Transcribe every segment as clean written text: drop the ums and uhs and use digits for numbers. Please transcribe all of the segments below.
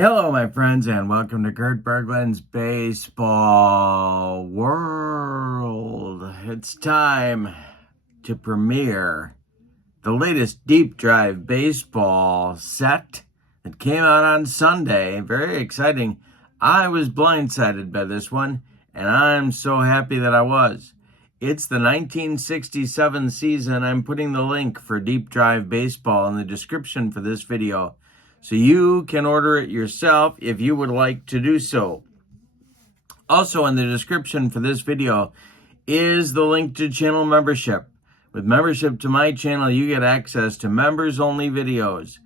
Hello, my friends, and welcome to Kurt Berglund's Baseball World. It's time to premiere the latest deep drive baseball set that came out on Sunday. Very exciting. I was blindsided by this one, and I'm so happy that I was. It's the 1967 season. I'm putting the link for Deep Drive Baseball in the description for this video, so you can order it yourself if you would like to do so. Also in the description for this video is the link to channel membership. With membership to my channel, you get access to members-only videos,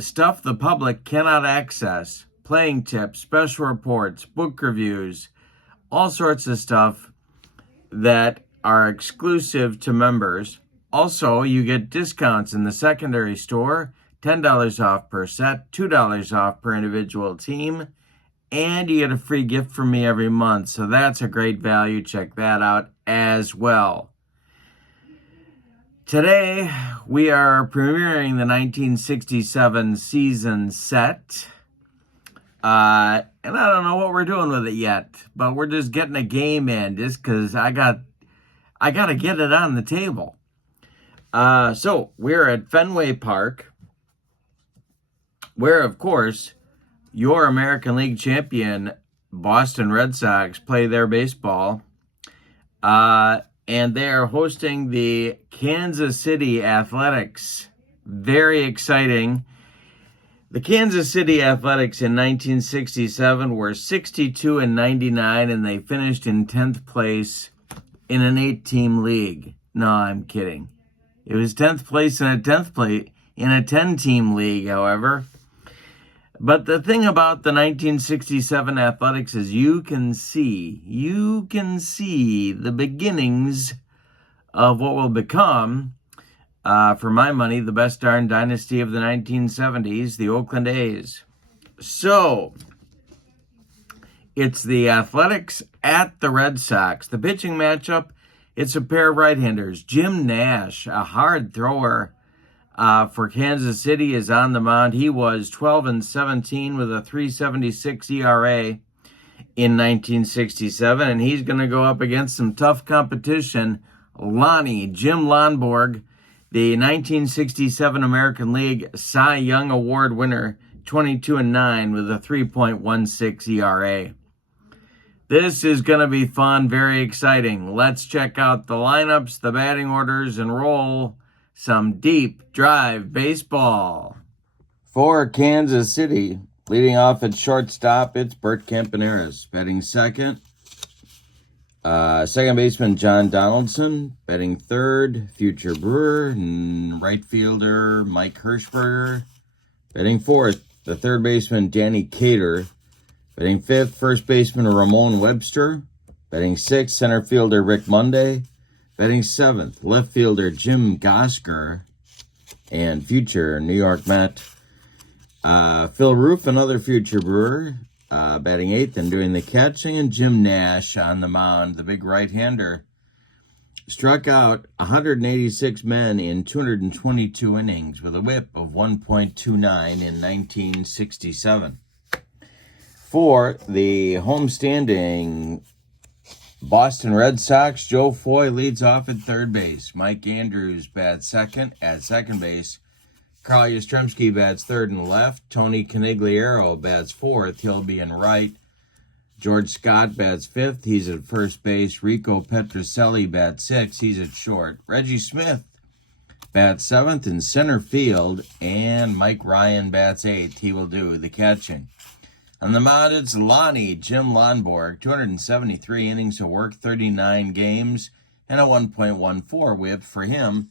stuff the public cannot access, playing tips, special reports, book reviews, all sorts of stuff that are exclusive to members. Also, you get discounts in the secondary store, $10 off per set, $2 off per individual team, and you get a free gift from me every month. So that's a great value. Check that out as well. Today, we are premiering the 1967 season set. And I don't know what we're doing with it yet, but we're just getting a game in just because I got to get it on the table. So we're at Fenway Park, where, of course, your American League champion Boston Red Sox play their baseball. And they are hosting the Kansas City Athletics. Very exciting. The Kansas City Athletics in 1967 were 62-99, and they finished in 10th place in an 8-team league. No, I'm kidding. It was 10th place in a 10-team league, however. But the thing about the 1967 Athletics is you can see the beginnings of what will become, for my money, the best darn dynasty of the 1970s, the Oakland A's. So, it's the Athletics at the Red Sox. The pitching matchup, it's a pair of right-handers. Jim Nash, a hard thrower for Kansas City, is on the mound. He was 12-17 with a 3.76 ERA in 1967, and he's going to go up against some tough competition. Jim Lonborg, the 1967 American League Cy Young Award winner, 22-9 with a 3.16 ERA. This is going to be fun, very exciting. Let's check out the lineups, the batting orders, and roll some deep drive baseball. For Kansas City, leading off at shortstop, it's Bert Campaneris. Batting second, second baseman John Donaldson. Batting third, future Brewer. And right fielder Mike Hirschberger. Batting fourth, the third baseman Danny Cater. Batting fifth, first baseman Ramon Webster. Batting sixth, center fielder Rick Monday. Batting seventh, left fielder Jim Gosker. And future New York Met Phil Roof, another future Brewer, batting eighth and doing the catching. And Jim Nash on the mound, the big right-hander. Struck out 186 men in 222 innings with a whip of 1.29 in 1967. For the homestanding Boston Red Sox, Joe Foy leads off at third base. Mike Andrews bats second at second base. Carl Yastrzemski bats third and left. Tony Conigliaro bats fourth. He'll be in right. George Scott bats fifth. He's at first base. Rico Petrocelli bats sixth. He's at short. Reggie Smith bats seventh in center field. And Mike Ryan bats eighth. He will do the catching. On the mound, it's Jim Lonborg, 273 innings of work, 39 games, and a 1.14 whip for him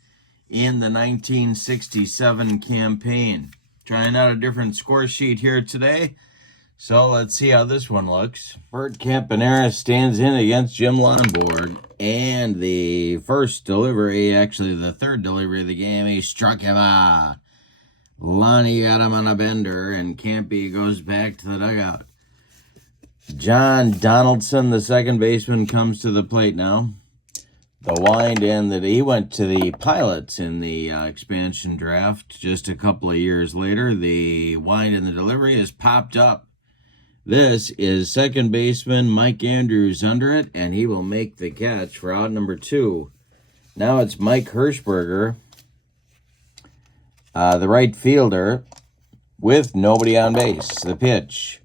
in the 1967 campaign. Trying out a different score sheet here today, so let's see how this one looks. Bert Campaneris stands in against Jim Lonborg, and the first delivery, actually the third delivery of the game, he struck him out. Lonnie got him on a bender, and Campy goes back to the dugout. John Donaldson, the second baseman, comes to the plate now. The wind and he went to the Pilots in the expansion draft just a couple of years later. The wind and the delivery is popped up. This is second baseman Mike Andrews under it, and he will make the catch for out number 2. Now it's Mike Hirschberger, the right fielder, with nobody on base. The pitch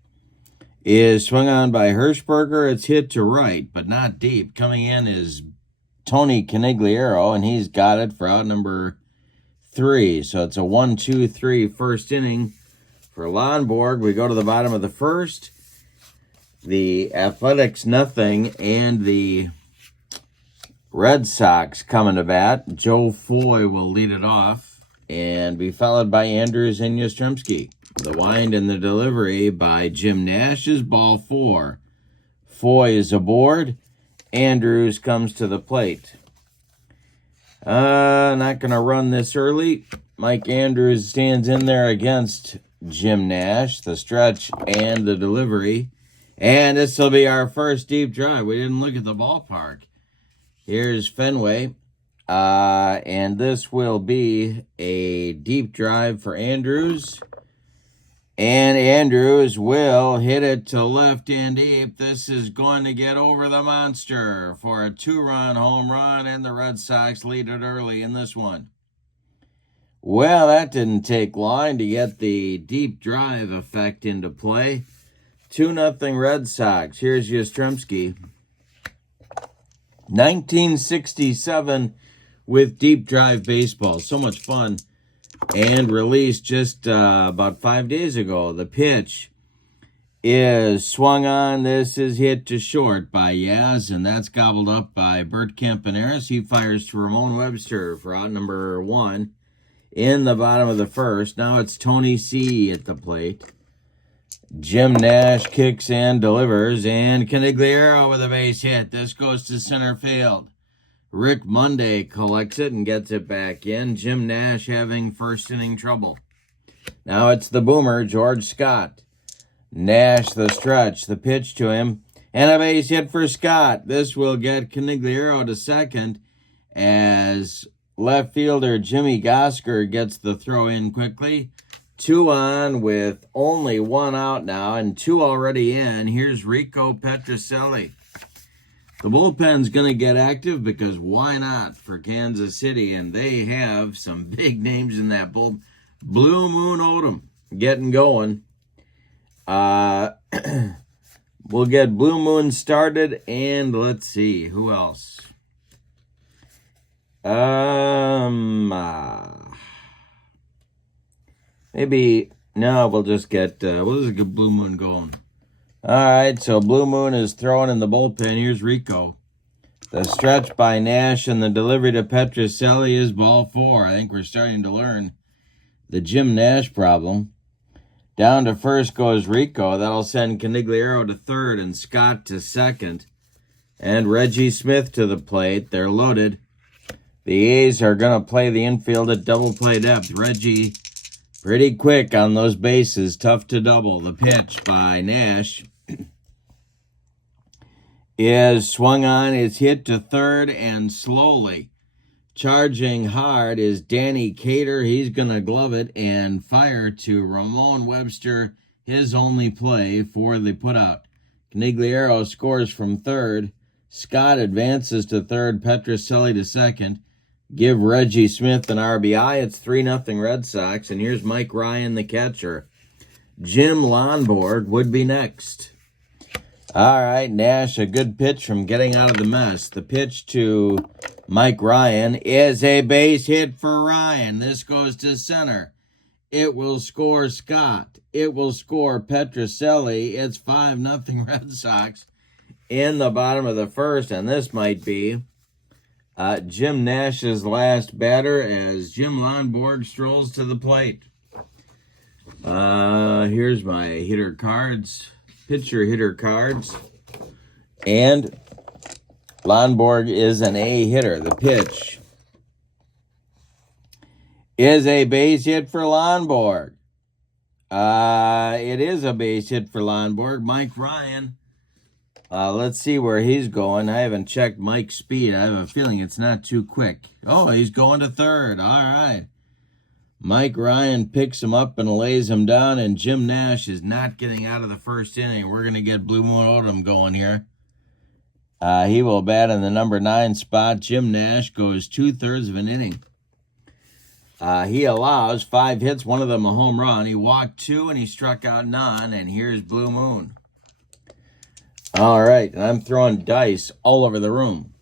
is swung on by Hirschberger. It's hit to right, but not deep. Coming in is Tony Canigliaro, and he's got it for out number 3. So it's a 1-2-3 first inning for Lonborg. We go to the bottom of the first. The Athletics nothing, and the Red Sox coming to bat. Joe Foy will lead it off and be followed by Andrews and Yastrzemski. The wind and the delivery by Jim Nash is ball 4. Foy is aboard. Andrews comes to the plate. Not going to run this early. Mike Andrews stands in there against Jim Nash. The stretch and the delivery. And this will be our first deep drive. We didn't look at the ballpark. Here's Fenway. And this will be a deep drive for Andrews. And Andrews will hit it to left and deep. This is going to get over the monster for a 2-run home run, and the Red Sox lead it early in this one. Well, that didn't take long to get the deep drive effect into play. 2-0 Red Sox. Here's Yastrzemski. 1967 with deep drive baseball. So much fun. And released just about 5 days ago. The pitch is swung on. This is hit to short by Yaz, and that's gobbled up by Bert Campaneris. He fires to Ramon Webster for out number 1 in the bottom of the first. Now it's Tony C. at the plate. Jim Nash kicks and delivers, and Canigliaro with a base hit. This goes to center field. Rick Monday collects it and gets it back in. Jim Nash having first inning trouble. Now it's the boomer, George Scott. Nash the stretch, the pitch to him, and a base hit for Scott. This will get Canigliaro to second as left fielder Jimmy Gosker gets the throw in quickly. 2 on with only 1 out now and 2 already in. Here's Rico Petrocelli. The bullpen's going to get active because why not for Kansas City? And they have some big names in that bullpen. Blue Moon Odom getting going. We'll get Blue Moon started, and let's see, who else? Maybe, no, we'll just get Blue Moon going. All right, so Blue Moon is throwing in the bullpen. Here's Rico. The stretch by Nash and the delivery to Petrocelli is ball 4. I think we're starting to learn the Jim Nash problem. Down to first goes Rico. That'll send Canigliaro to third and Scott to second. And Reggie Smith to the plate. They're loaded. The A's are going to play the infield at double play depth. Reggie pretty quick on those bases. Tough to double. The pitch by Nash is swung on. It's hit to third and slowly. Charging hard is Danny Cater. He's going to glove it and fire to Ramon Webster, his only play for the putout. Canigliaro scores from third. Scott advances to third. Petrocelli to second. Give Reggie Smith an RBI. It's 3-0 Red Sox. And here's Mike Ryan, the catcher. Jim Lonborg would be next. All right, Nash, a good pitch from getting out of the mess. The pitch to Mike Ryan is a base hit for Ryan. This goes to center. It will score Scott. It will score Petrocelli. It's 5-0 Red Sox in the bottom of the first, and this might be Jim Nash's last batter as Jim Lonborg strolls to the plate. Here's my hitter cards. Pitcher hitter cards. And Lonborg is an A hitter. The pitch is a base hit for Lonborg. It is a base hit for Lonborg. Mike Ryan Let's see where he's going. I haven't checked Mike's speed. I have a feeling it's not too quick. Oh, he's going to third. All right. Mike Ryan picks him up and lays him down, and Jim Nash is not getting out of the first inning. We're going to get Blue Moon Odom going here. He will bat in the number 9 spot. Jim Nash goes 2/3 of an inning. He allows 5 hits, one of them a home run. He walked 2 and he struck out 9, and here's Blue Moon. All right, and I'm throwing dice all over the room.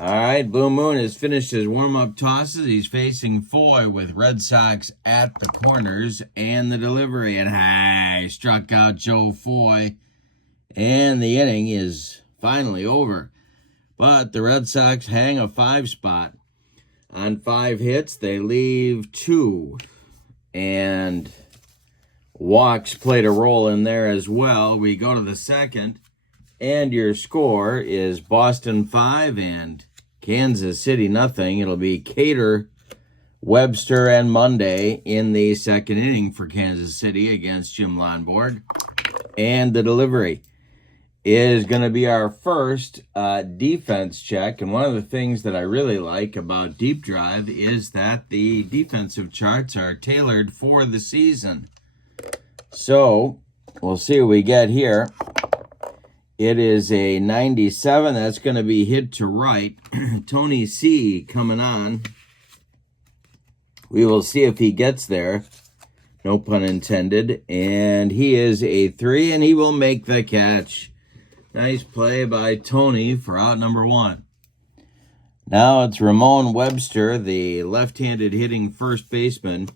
All right, Blue Moon has finished his warm-up tosses. He's facing Foy with Red Sox at the corners and the delivery. And he struck out Joe Foy. And the inning is finally over. But the Red Sox hang a 5 spot. On 5 hits, they leave 2. And walks played a role in there as well. We go to the second. And your score is Boston 5 and Kansas City nothing. It'll be Cater, Webster, and Monday in the second inning for Kansas City against Jim Lonborg. And the delivery is going to be our first defense check. And one of the things that I really like about Deep Drive is that the defensive charts are tailored for the season. So we'll see what we get here. It is a 97. That's going to be hit to right. Tony C. coming on. We will see if he gets there. No pun intended. And he is a 3, and he will make the catch. Nice play by Tony for out number 1. Now it's Ramon Webster, the left-handed hitting first baseman.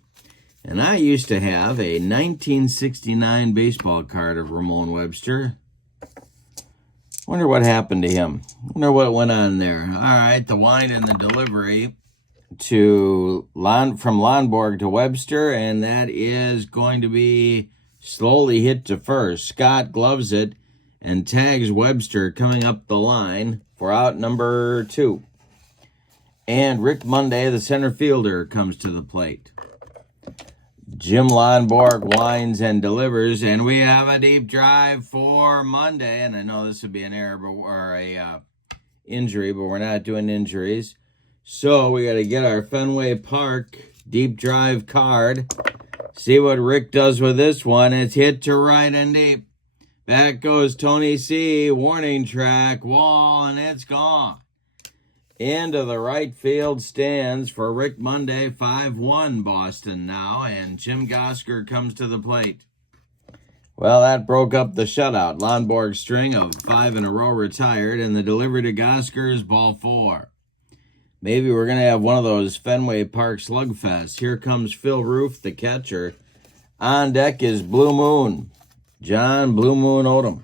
And I used to have a 1969 baseball card of Ramon Webster. Wonder what happened to him. Wonder what went on there. All right, the wind and the delivery from Lonborg to Webster, and that is going to be slowly hit to first. Scott gloves it and tags Webster coming up the line for out number 2. And Rick Monday, the center fielder, comes to the plate. Jim Lonborg winds and delivers, and we have a deep drive for Monday. And I know this would be an error or a injury, but we're not doing injuries. So we got to get our Fenway Park deep drive card. See what Rick does with this one. It's hit to right and deep. Back goes Tony C. Warning track, wall, and it's gone. Into the right field stands for Rick Monday, 5-1 Boston now, and Jim Gosker comes to the plate. Well, that broke up the shutout. Lonborg's string of 5 in a row retired, and the delivery to Gosker is ball 4. Maybe we're going to have one of those Fenway Park slugfests. Here comes Phil Roof, the catcher. On deck is Blue Moon, John Blue Moon Odom.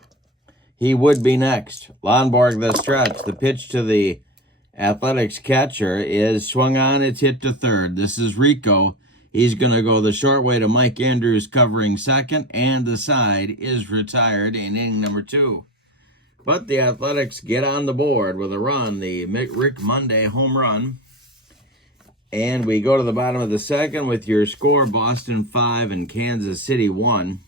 He would be next. Lonborg the stretch. The pitch to the Athletics catcher is swung on. It's hit to third. This is Rico. He's going to go the short way to Mike Andrews covering second, and the side is retired in inning number 2. But the Athletics get on the board with a run, the Rick Monday home run. And we go to the bottom of the second with your score, Boston 5 and Kansas City 1.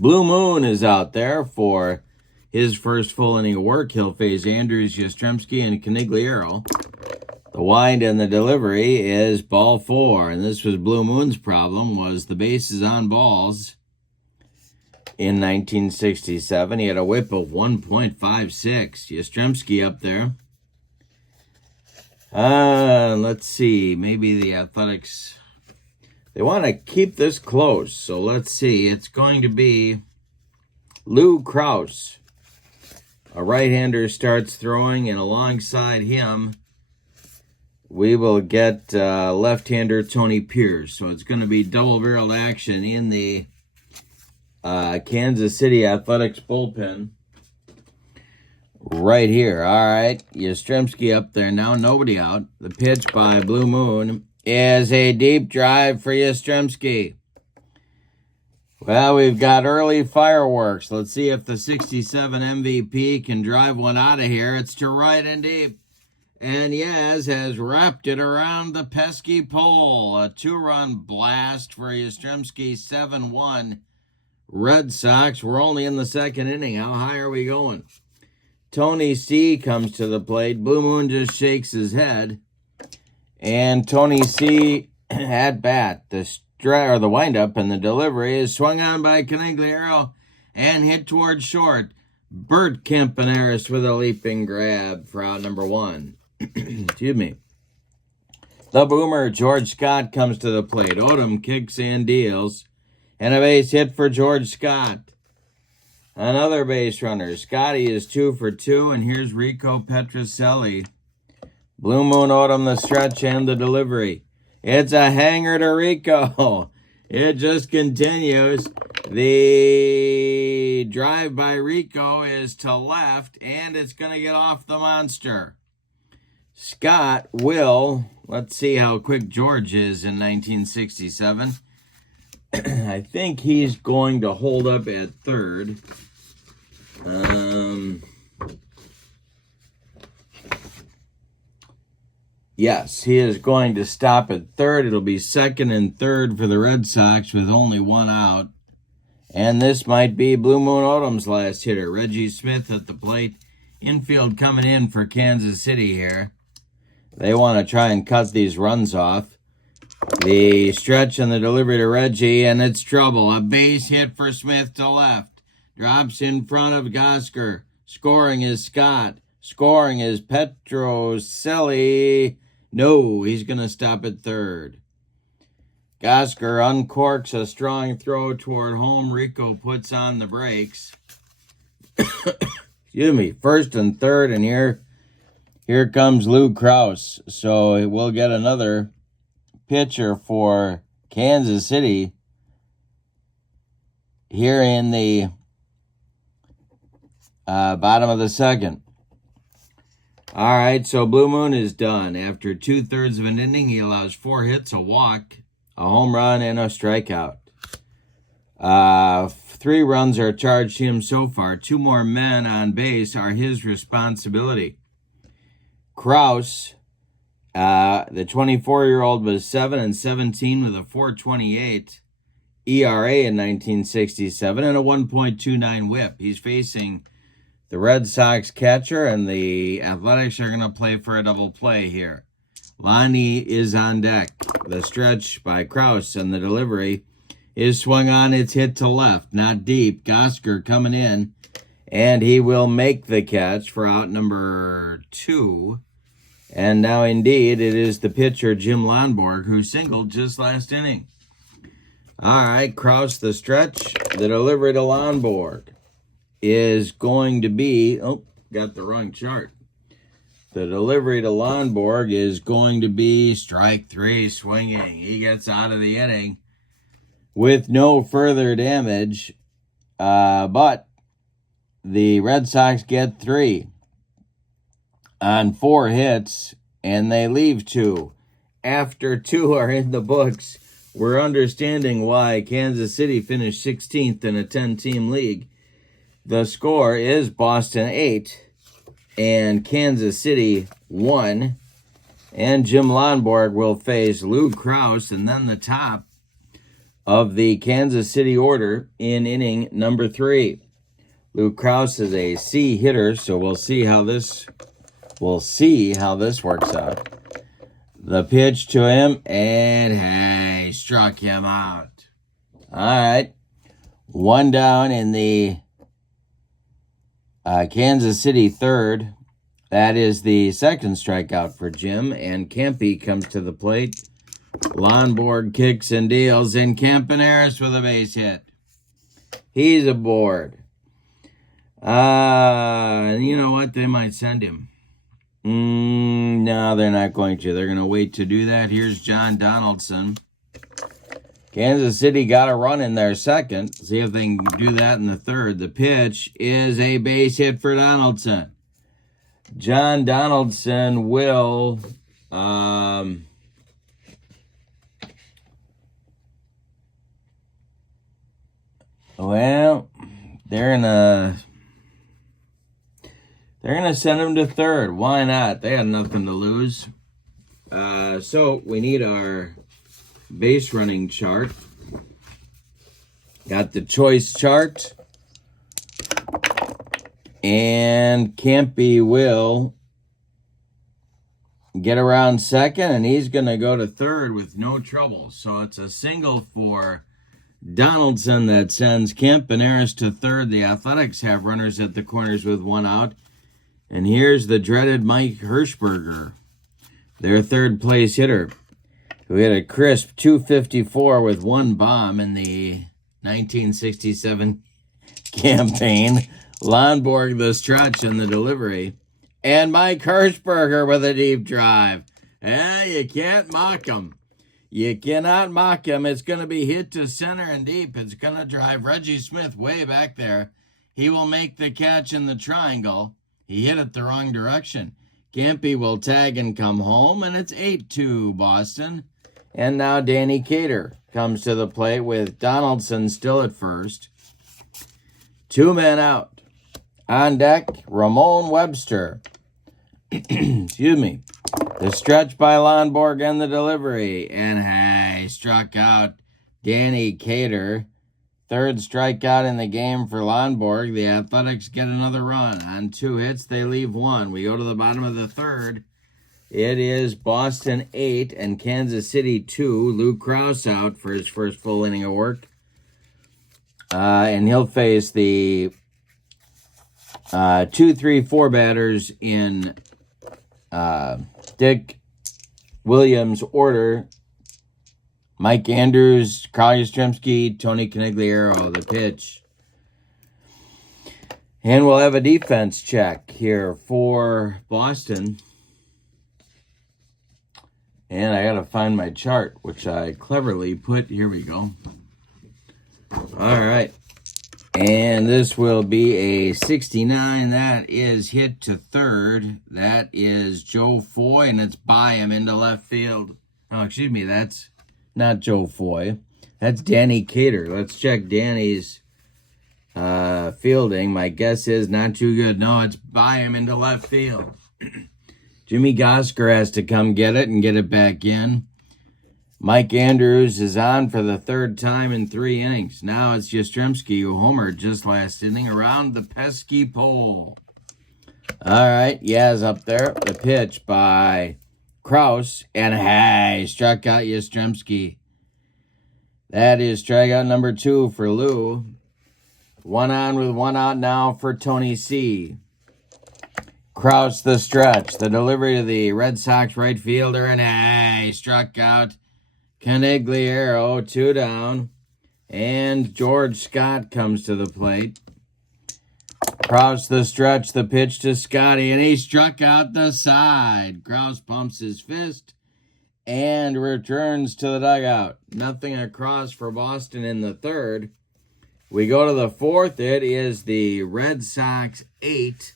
Blue Moon is out there for his first full inning of work. He'll face Andrews, Yastrzemski, and Canigliaro. The wind and the delivery is ball 4. And this was Blue Moon's problem, was the bases on balls. In 1967, he had a whip of 1.56. Yastrzemski up there. Let's see. Maybe the Athletics, they want to keep this close. So let's see. It's going to be Lou Krause. A right-hander starts throwing, and alongside him, we will get left-hander Tony Pierce. So it's going to be double-barreled action in the Kansas City Athletics bullpen. Right here. All right. Yastrzemski up there now. Nobody out. The pitch by Blue Moon is a deep drive for Yastrzemski. Well, we've got early fireworks. Let's see if the 67 MVP can drive one out of here. It's to right and deep. And Yaz has wrapped it around the pesky pole. A 2-run blast for Yastrzemski, 7-1. Red Sox. We're only in the second inning. How high are we going? Tony C. comes to the plate. Blue Moon just shakes his head. And Tony C. at bat. The windup and the delivery is swung on by Canigliaro and hit towards short. Bert Campaneris with a leaping grab for out number 1. Excuse me. The boomer, George Scott, comes to the plate. Odom kicks and deals. And a base hit for George Scott. Another base runner. Scotty is 2 for 2. And here's Rico Petrocelli. Blue Moon Odom, the stretch and the delivery. It's a hanger to Rico. It just continues. The drive by Rico is to left, and it's going to get off the monster. Scott will, let's see how quick George is in 1967. I think he's going to hold up at third. Yes, he is going to stop at third. It'll be second and third for the Red Sox with only 1 out. And this might be Blue Moon Odom's last hitter. Reggie Smith at the plate. Infield coming in for Kansas City here. They want to try and cut these runs off. The stretch and the delivery to Reggie, and it's trouble. A base hit for Smith to left. Drops in front of Gosker. Scoring is Scott. Scoring is Petrocelli. No, he's going to stop at third. Gosker uncorks a strong throw toward home. Rico puts on the brakes. Excuse me. First and third, and here comes Lou Krause. So we'll get another pitcher for Kansas City here in the bottom of the second. All right, so Blue Moon is done. After 2/3 of an inning, he allows 4 hits, a walk, a home run, and a strikeout. 3 runs are charged to him so far. 2 more men on base are his responsibility. Krause, the 24-year-old, was 7-17 with a 4.28 ERA in 1967 and a 1.29 WHIP. He's facing the Red Sox catcher, and the Athletics are going to play for a double play here. Lonnie is on deck. The stretch by Krause and the delivery is swung on. It's hit to left, not deep. Gosker coming in, and he will make the catch for out number 2. And now, indeed, it is the pitcher, Jim Lonborg, who singled just last inning. All right, Krause, the stretch, the delivery to Lonborg is going to be, got the wrong chart. The delivery to Lonborg is going to be strike 3, swinging. He gets out of the inning with no further damage, but the Red Sox get 3 on 4 hits, and they leave 2. After 2 are in the books, we're understanding why Kansas City finished 16th in a 10-team league. The score is Boston 8 and Kansas City 1. And Jim Lonborg will face Lou Krause, and then the top of the Kansas City order in inning number 3. Lou Krause is a C hitter, so we'll see how this works out. The pitch to him, and hey, struck him out. All right, 1 down in the Kansas City third. That is the second strikeout for Jim, and Campy comes to the plate. Lonborg kicks and deals, and Campaneris with a base hit. He's aboard. You know what? They might send him. No, they're not going to. They're going to wait to do that. Here's John Donaldson. Kansas City got a run in their second. See if they can do that in the third. The pitch is a base hit for Donaldson. John Donaldson will they're gonna send him to third. Why not? They had nothing to lose. So we need our base running chart. Got the choice chart. And Campy will get around second, and he's going to go to third with no trouble. So it's a single for Donaldson that sends Campaneris to third. The Athletics have runners at the corners with one out. And here's the dreaded Mike Hirschberger, their third place hitter, who hit a crisp 254 with one bomb in the 1967 campaign. Lonborg the stretch and the delivery. And Mike Hirschberger with a deep drive. You can't mock him. You cannot mock him. It's going to be hit to center and deep. It's going to drive Reggie Smith way back there. He will make the catch in the triangle. He hit it the wrong direction. Campy will tag and come home, and it's 8-2 Boston. And now Danny Cater comes to the plate with Donaldson still at first. 2 men out. On deck, Ramon Webster. Excuse me. The stretch by Lonborg and the delivery. And struck out Danny Cater. Third strikeout in the game for Lonborg. The Athletics get another run. On 2 hits, they leave 1. We go to the bottom of the third. It is Boston 8 and Kansas City 2. Lou Krause out for his first full inning of work. And he'll face the 2, 3, 4 batters in Dick Williams order. Mike Andrews, Carl Yastrzemski, Tony Conigliaro, the pitch. And we'll have a defense check here for Boston. And I got to find my chart, which I cleverly put. Here we go. All right. And this will be a 69. That is hit to third. That is Joe Foy, and it's by him into left field. Oh, excuse me, that's not Joe Foy. That's Danny Cater. Let's check Danny's fielding. My guess is not too good. No, it's by him into left field. Jimmy Gosker has to come get it and get it back in. Mike Andrews is on for the third time in 3 innings. Now it's Yastrzemski who homered just last inning around the pesky pole. All right, Yaz up there. The pitch by Krause. And struck out Yastrzemski. That is strikeout number 2 for Lou. 1 on with 1 out now for Tony C. Krause the stretch. The delivery to the Red Sox right fielder. And struck out Conigliaro, 2 down. And George Scott comes to the plate. Krause the stretch, the pitch to Scotty, and he struck out the side. Krause pumps his fist and returns to the dugout. Nothing across for Boston in the third. We go to the fourth. It is the Red Sox 8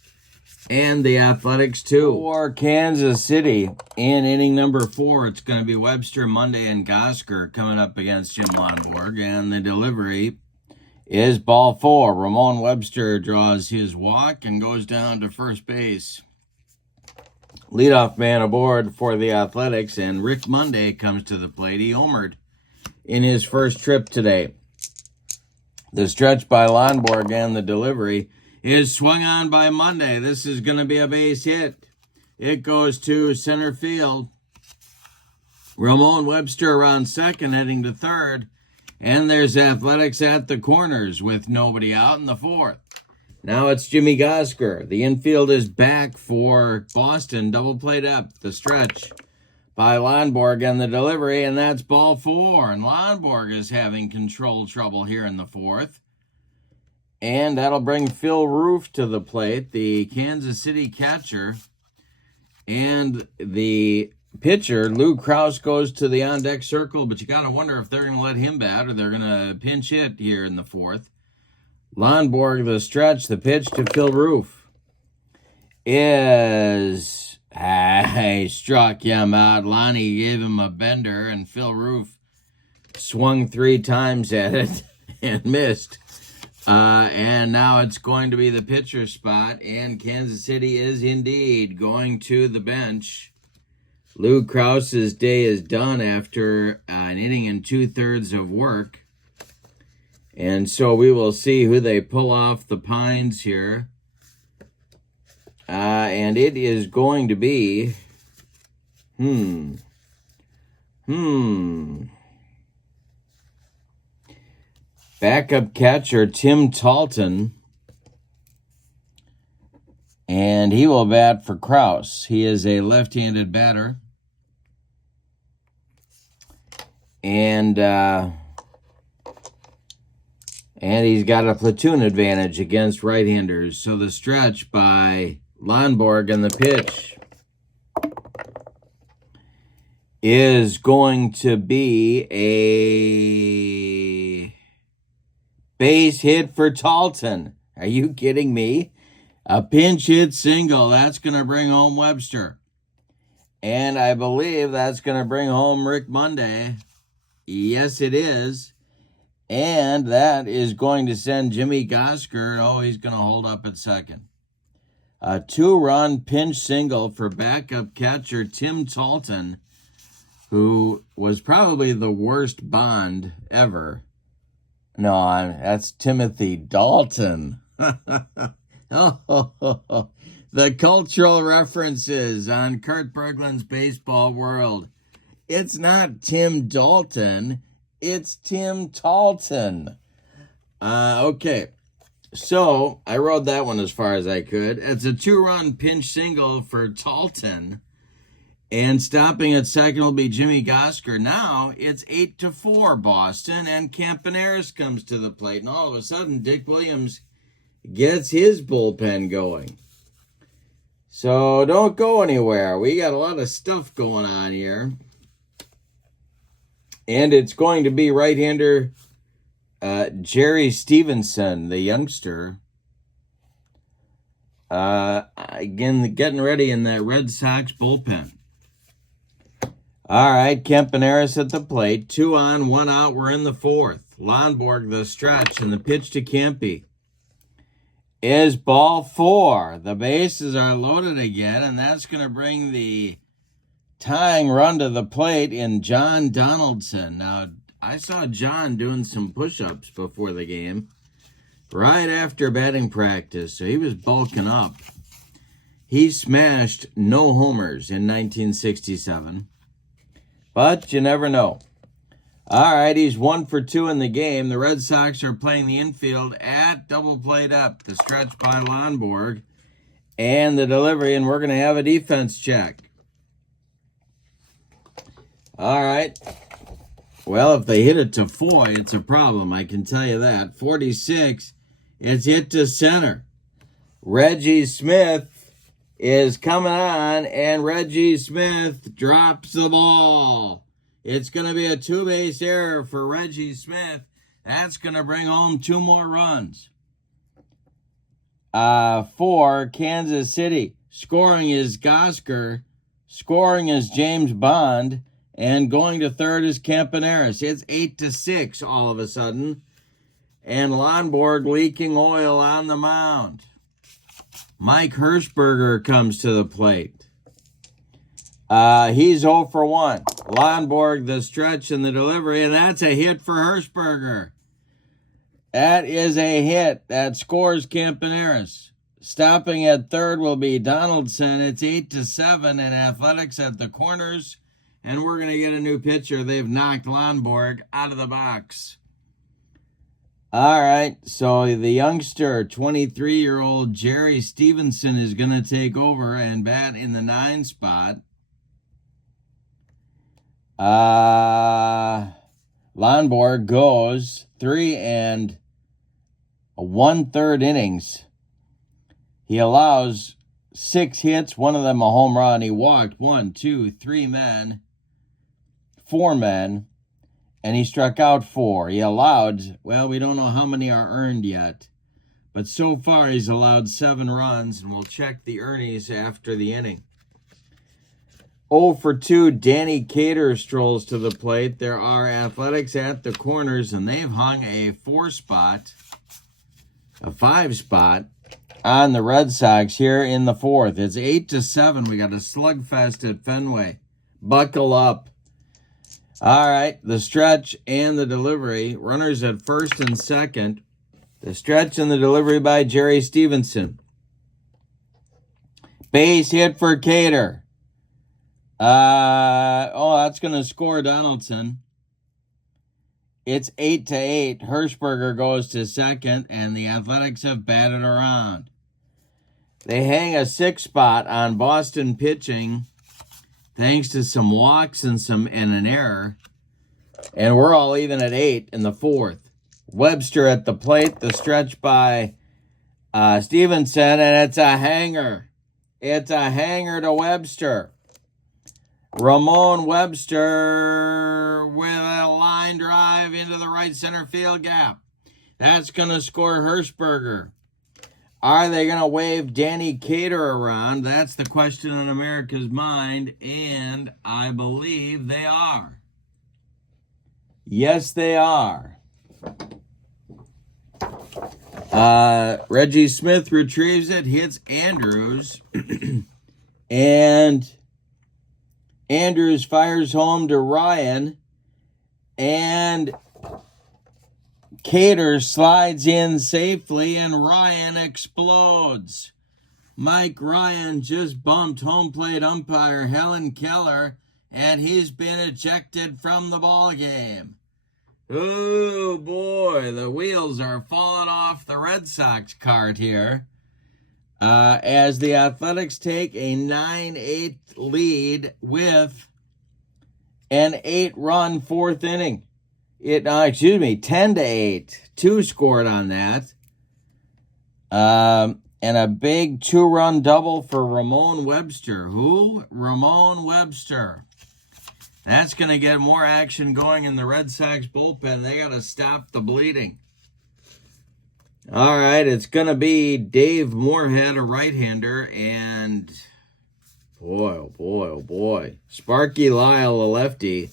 and the Athletics 2. For Kansas City in inning number 4, it's going to be Webster, Monday, and Gosker coming up against Jim Lonborg. And the delivery is ball 4. Ramon Webster draws his walk and goes down to first base. Leadoff man aboard for the Athletics, and Rick Monday comes to the plate. He homered in his first trip today. The stretch by Lonborg and the delivery is swung on by Monday. This is going to be a base hit. It goes to center field. Ramon Webster around second, heading to third. And there's Athletics at the corners with nobody out in the fourth. Now it's Jimmy Gosker. The infield is back for Boston. Double play depth. The stretch by Lonborg and the delivery, and that's ball 4. And Lonborg is having control trouble here in the fourth. And that'll bring Phil Roof to the plate, the Kansas City catcher. And the pitcher, Lou Krause, goes to the on-deck circle, but you got to wonder if they're going to let him bat or they're going to pinch hit here in the fourth. Lonborg, the stretch, the pitch to Phil Roof is... he struck him out. Lonnie gave him a bender, and Phil Roof swung 3 times at it and missed. And now it's going to be the pitcher spot, and Kansas City is indeed going to the bench. Lou Krause's day is done after an inning and 2/3 of work. And so we will see who they pull off the pines here. And it is going to be, backup catcher Tim Talton. And he will bat for Kraus. He is a left-handed batter. And he's got a platoon advantage against right-handers. So the stretch by Lonborg and the pitch is going to be a base hit for Talton. Are you kidding me? A pinch hit single. That's going to bring home Webster. And I believe that's going to bring home Rick Monday. Yes, it is. And that is going to send Jimmy Gosker. Oh, he's going to hold up at second. A 2-run pinch single for backup catcher Tim Talton, who was probably the worst Bond ever. No, that's Timothy Dalton. Oh, the cultural references on Kurt Berglund's Baseball World. It's not Tim Dalton. It's Tim Talton. Okay, so I rode that one as far as I could. It's a 2-run pinch single for Talton. And stopping at second will be Jimmy Gosker. Now it's 8-4 Boston, and Campaneris comes to the plate. And all of a sudden, Dick Williams gets his bullpen going. So don't go anywhere. We got a lot of stuff going on here. And it's going to be right-hander Jerry Stevenson, the youngster. Again, getting ready in that Red Sox bullpen. All right, Campaneris at the plate. 2 on, 1 out. We're in the 4th. Lonborg, the stretch, and the pitch to Campy is ball 4. The bases are loaded again, and that's going to bring the tying run to the plate in John Donaldson. Now, I saw John doing some push-ups before the game, right after batting practice, so he was bulking up. He smashed no homers in 1967, but you never know. All right, he's 1 for 2 in the game. The Red Sox are playing the infield at double played up. The stretch by Lonborg and the delivery, and we're going to have a defense check. All right. Well, if they hit it to Foy, it's a problem, I can tell you that. 46, it's hit to center. Reggie Smith is coming on, and Reggie Smith drops the ball. It's going to be a 2-base error for Reggie Smith. That's going to bring home 2 more runs. For Kansas City, scoring is Gosker, scoring is James Bond, and going to third is Campaneris. It's 8-6 all of a sudden. And Lonborg leaking oil on the mound. Mike Hirschberger comes to the plate. He's 0 for 1. Lonborg, the stretch and the delivery, and that's a hit for Hirschberger. That is a hit. That scores Campaneris. Stopping at third will be Donaldson. It's 8-7, and Athletics at the corners. And we're going to get a new pitcher. They've knocked Lonborg out of the box. All right, so the youngster, 23-year-old Jerry Stevenson is going to take over and bat in the 9 spot. Lonborg goes 3 1/3 innings. He allows 6 hits, one of them a home run. He walked 4 men, and he struck out 4. He allowed, well, we don't know how many are earned yet, but so far he's allowed 7 runs, and we'll check the earnings after the inning. 0 for 2, Danny Cater strolls to the plate. There are Athletics at the corners, and they've hung a 5 spot on the Red Sox here in the 4th. It's 8-7. We got a slugfest at Fenway. Buckle up. All right, the stretch and the delivery. Runners at first and second. The stretch and the delivery by Jerry Stevenson. Base hit for Cater. That's going to score Donaldson. It's 8-8. Hirschberger goes to second, and the Athletics have batted around. They hang a 6 spot on Boston pitching, thanks to some walks and an error. And we're all even at 8 in the fourth. Webster at the plate, the stretch by Stevenson, and it's a hanger. It's a hanger to Webster. Ramon Webster with a line drive into the right center field gap. That's going to score Hirschberger. Are they going to wave Danny Cater around? That's the question on America's mind, and I believe they are. Yes, they are. Reggie Smith retrieves it, hits Andrews, and Andrews fires home to Ryan, and Cater slides in safely, and Ryan explodes. Mike Ryan just bumped home plate umpire Helen Keller, and he's been ejected from the ball game. Oh boy, the wheels are falling off the Red Sox cart here. As the Athletics take a 9-8 lead with an 8-run fourth inning. 10-8. 2 scored on that. And a big 2-run double for Ramon Webster. Who? Ramon Webster. That's going to get more action going in the Red Sox bullpen. They got to stop the bleeding. All right, it's going to be Dave Moorhead, a right-hander, and boy, oh boy. Sparky Lyle, a lefty.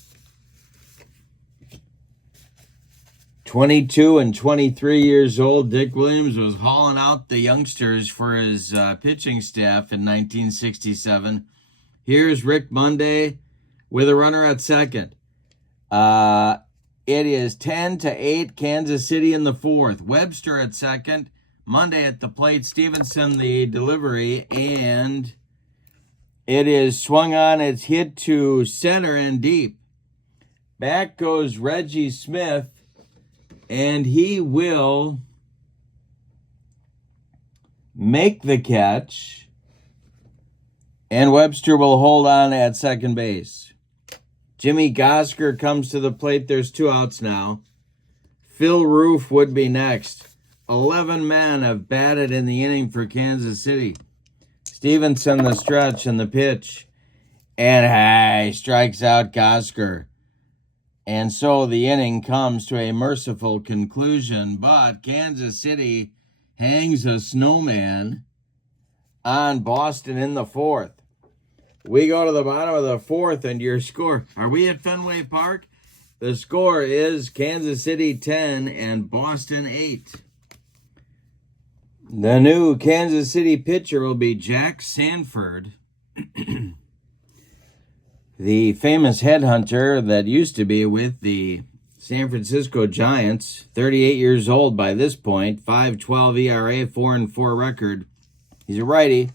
22 and 23 years old, Dick Williams was hauling out the youngsters for his pitching staff in 1967. Here's Rick Monday with a runner at second. It is 10-8, Kansas City in the fourth. Webster at second, Monday at the plate, Stevenson the delivery, and it is swung on, it's hit to center and deep. Back goes Reggie Smith, and he will make the catch, and Webster will hold on at second base. Jimmy Gosker comes to the plate. There's 2 outs now. Phil Roof would be next. 11 men have batted in the inning for Kansas City. Stevenson the stretch and the pitch. And he strikes out Gosker. And so the inning comes to a merciful conclusion. But Kansas City hangs a snowman on Boston in the fourth. We go to the bottom of the fourth, and your score. Are we at Fenway Park? The score is Kansas City 10 and Boston 8. The new Kansas City pitcher will be Jack Sanford, the famous headhunter that used to be with the San Francisco Giants. 38 years old by this point, 5.12 ERA, 4-4 record. He's a righty.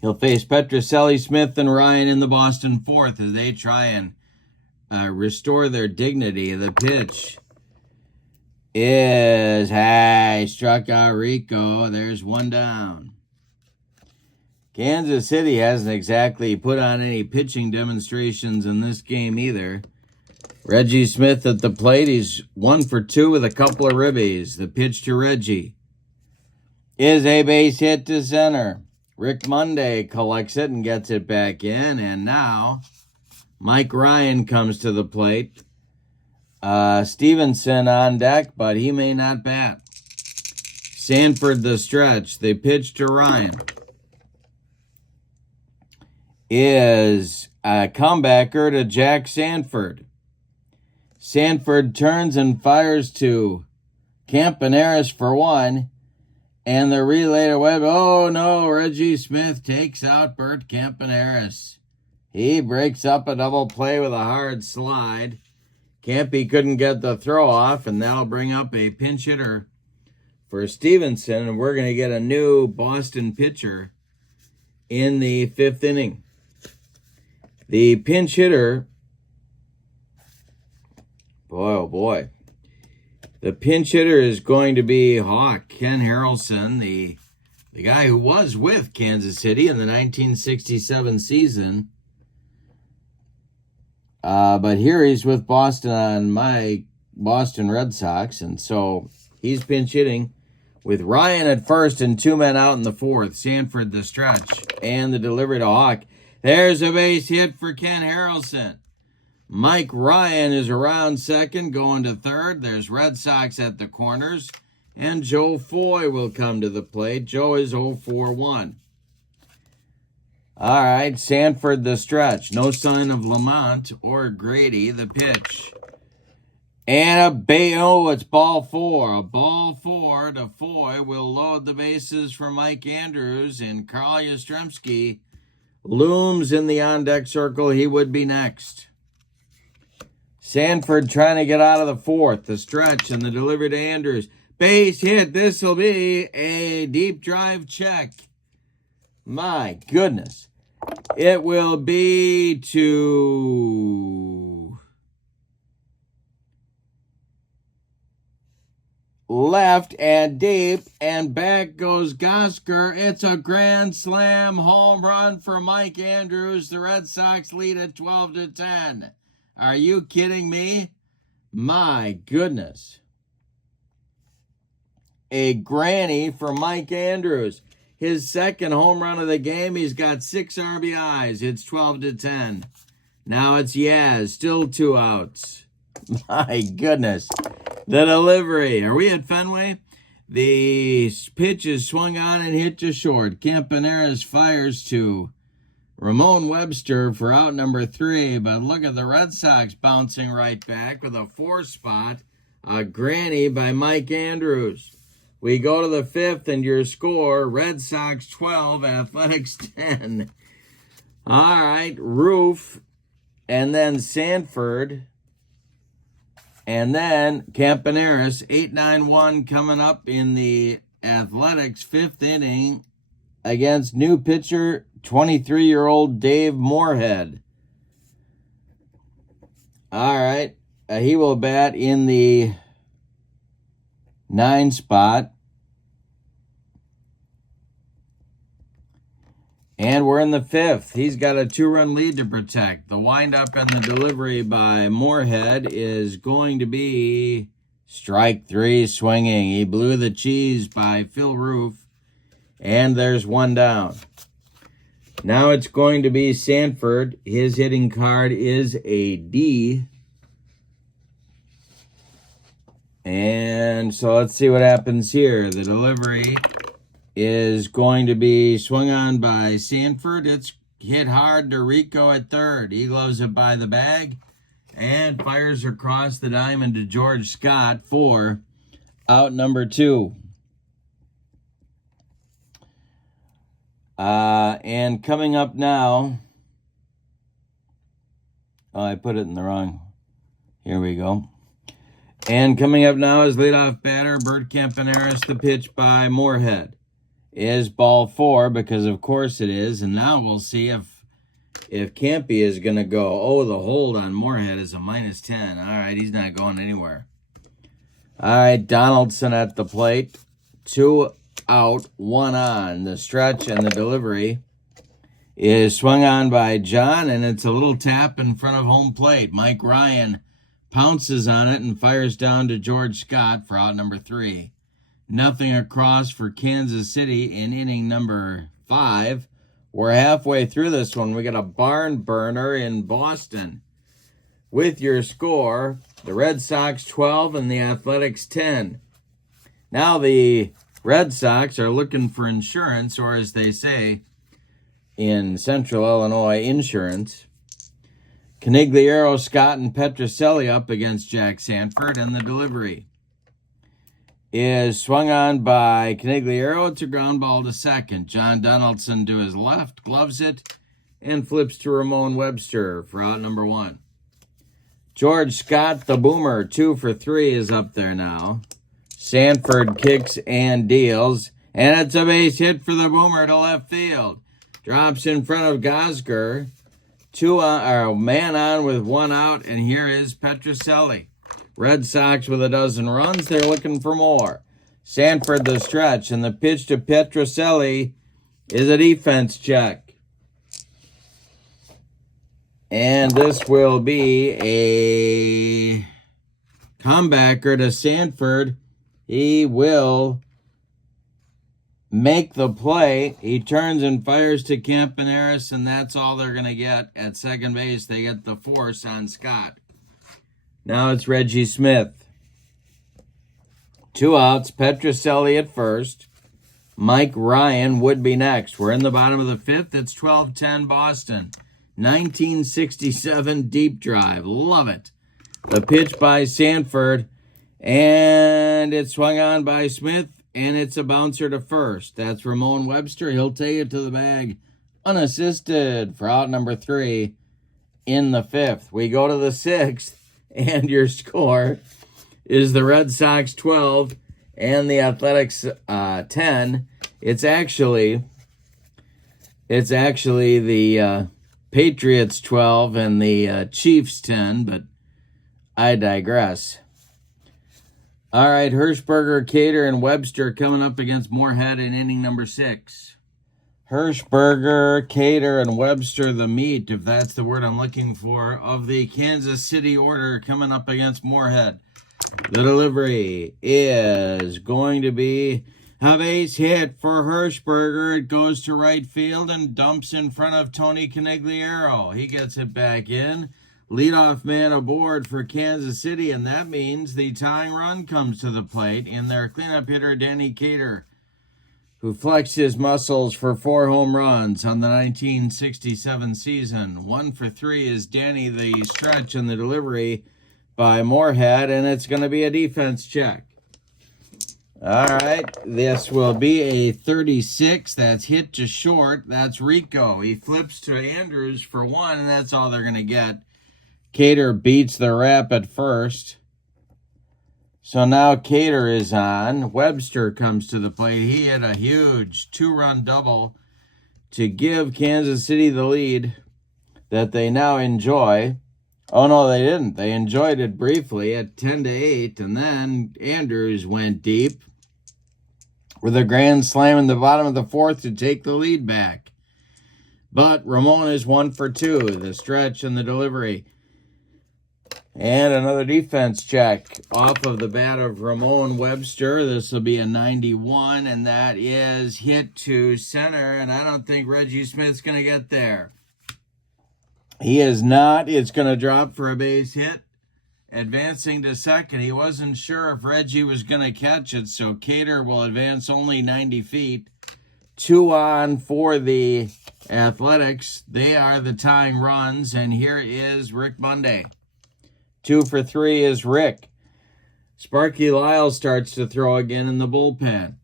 He'll face Petrocelli, Smith, and Ryan in the Boston fourth as they try and restore their dignity. The pitch is high. Struck out Rico. There's 1 down. Kansas City hasn't exactly put on any pitching demonstrations in this game either. Reggie Smith at the plate. He's 1 for 2 with a couple of ribbies. The pitch to Reggie is a base hit to center. Rick Monday collects it and gets it back in. And now Mike Ryan comes to the plate. Stevenson on deck, but he may not bat. Sanford the stretch. The pitch to Ryan is a comebacker to Jack Sanford. Sanford turns and fires to Campaneris for 1. And the relay to Webb. Oh, no. Reggie Smith takes out Bert Campaneris. He breaks up a double play with a hard slide. Campy couldn't get the throw off, and that'll bring up a pinch hitter for Stevenson, and we're going to get a new Boston pitcher in the 5th inning. The pinch hitter, boy, oh boy. The pinch hitter is going to be Hawk, Ken Harrelson, the guy who was with Kansas City in the 1967 season. But here he's with Boston on my Boston Red Sox, and so he's pinch hitting with Ryan at first and 2 men out in the 4th. Sanford the stretch and the delivery to Hawk. There's a base hit for Ken Harrelson. Mike Ryan is around second, going to third. There's Red Sox at the corners, and Joe Foy will come to the plate. Joe is 0-4-1. All right, Sanford the stretch. No sign of Lamont or Grady, the pitch. And it's ball 4. A ball 4 to Foy will load the bases for Mike Andrews, and Carl Yastrzemski looms in the on-deck circle. He would be next. Sanford trying to get out of the 4th. The stretch and the delivery to Andrews. Base hit. This will be a deep drive check. My goodness. It will be to left and deep, and back goes Gosker. It's a grand slam home run for Mike Andrews. The Red Sox lead at 12-10. Are you kidding me? My goodness. A granny for Mike Andrews. His second home run of the game. He's got 6 RBIs. It's 12-10. Now it's Yaz. Still 2 outs. My goodness. The delivery. Are we at Fenway? The pitch is swung on and hit to short. Campaneris fires to Ramon Webster for out number 3. But look at the Red Sox bouncing right back with a 4 spot. A granny by Mike Andrews. We go to the 5th, and your score, Red Sox 12, Athletics 10. All right, Roof, and then Sanford, and then Campaneris, 8-9-1 coming up in the Athletics 5th inning against new pitcher, 23-year-old Dave Moorhead. All right, he will bat in the 9 spot. And we're in the 5th. He's got a 2-run lead to protect. The windup and the delivery by Moorhead is going to be strike 3 swinging. He blew the cheese by Phil Roof. And there's 1 down. Now it's going to be Sanford. His hitting card is a D. And so let's see what happens here. The delivery is going to be swung on by Sanford. It's hit hard to Rico at third. He gloves it by the bag and fires across the diamond to George Scott for out number 2. And coming up now, I put it in the wrong. Here we go. And coming up now is leadoff batter Bert Campaneris. The pitch by Moorhead is ball 4, because of course it is. And now we'll see if Campy is going to go. Oh, the hold on Moorhead is a -10. All right, he's not going anywhere. All right, Donaldson at the plate. 2 out, 1 on. The stretch and the delivery is swung on by John, and it's a little tap in front of home plate. Mike Ryan pounces on it and fires down to George Scott for out number 3. Nothing across for Kansas City in inning number 5. We're halfway through this one. We got a barn burner in Boston. With your score, the Red Sox 12 and the Athletics 10. Now the Red Sox are looking for insurance, or as they say in Central Illinois, insurance. Canigliaro, Scott, and Petrocelli up against Jack Sanford, and the delivery is swung on by Canigliaro. It's a ground ball to second. John Donaldson to his left, gloves it, and flips to Ramon Webster for out number 1. George Scott, the Boomer, 2 for 3 is up there now. Sanford kicks and deals, and it's a base hit for the Boomer to left field. Drops in front of Gosger. Man on with 1 out, and here is Petrocelli. Red Sox with 12 runs. They're looking for more. Sanford the stretch, and the pitch to Petrocelli is a defense check. And this will be a comebacker to Sanford. He will make the play. He turns and fires to Campaneris, and that's all they're going to get. At second base, they get the force on Scott. Now it's Reggie Smith. 2 outs, Petrocelli at first. Mike Ryan would be next. We're in the bottom of the 5th. It's 12-10 Boston. 1967 deep drive. Love it. The pitch by Sanford, and it's swung on by Smith, and it's a bouncer to first. That's Ramon Webster. He'll take it to the bag unassisted for out number 3 in the 5th. We go to the 6th, and your score is the Red Sox 12 and the Athletics 10. It's actually the Patriots 12 and the Chiefs 10, but I digress. All right, Hirschberger, Cater, and Webster coming up against Moorhead in inning number 6. Hirschberger, Cater, and Webster, the meat, if that's the word I'm looking for, of the Kansas City order coming up against Moorhead. The delivery is going to be a base hit for Hirschberger. It goes to right field and dumps in front of Tony Conigliaro. He gets it back in. Leadoff man aboard for Kansas City, and that means the tying run comes to the plate in their cleanup hitter, Danny Cater, who flexed his muscles for 4 home runs on the 1967 season. 1 for 3 is Danny, the stretch and the delivery by Moorhead, and it's going to be a defense check. All right, this will be a 36. That's hit to short. That's Rico. He flips to Andrews for 1, and that's all they're going to get. Cater beats the rap at first. So now Cater is on. Webster comes to the plate. He hit a huge 2-run double to give Kansas City the lead that they now enjoy. Oh, no, they didn't. They enjoyed it briefly at 10-8, and then Andrews went deep with a grand slam in the bottom of the 4th to take the lead back. But Ramon is 1 for 2, the stretch and the delivery. And another defense check off of the bat of Ramon Webster. This will be a 91, and that is hit to center, and I don't think Reggie Smith's going to get there. He is not. It's going to drop for a base hit. Advancing to second. He wasn't sure if Reggie was going to catch it, so Cater will advance only 90 feet. 2 on for the Athletics. They are the tying runs, and here is Rick Monday. 2 for 3 is Rick. Sparky Lyle starts to throw again in the bullpen.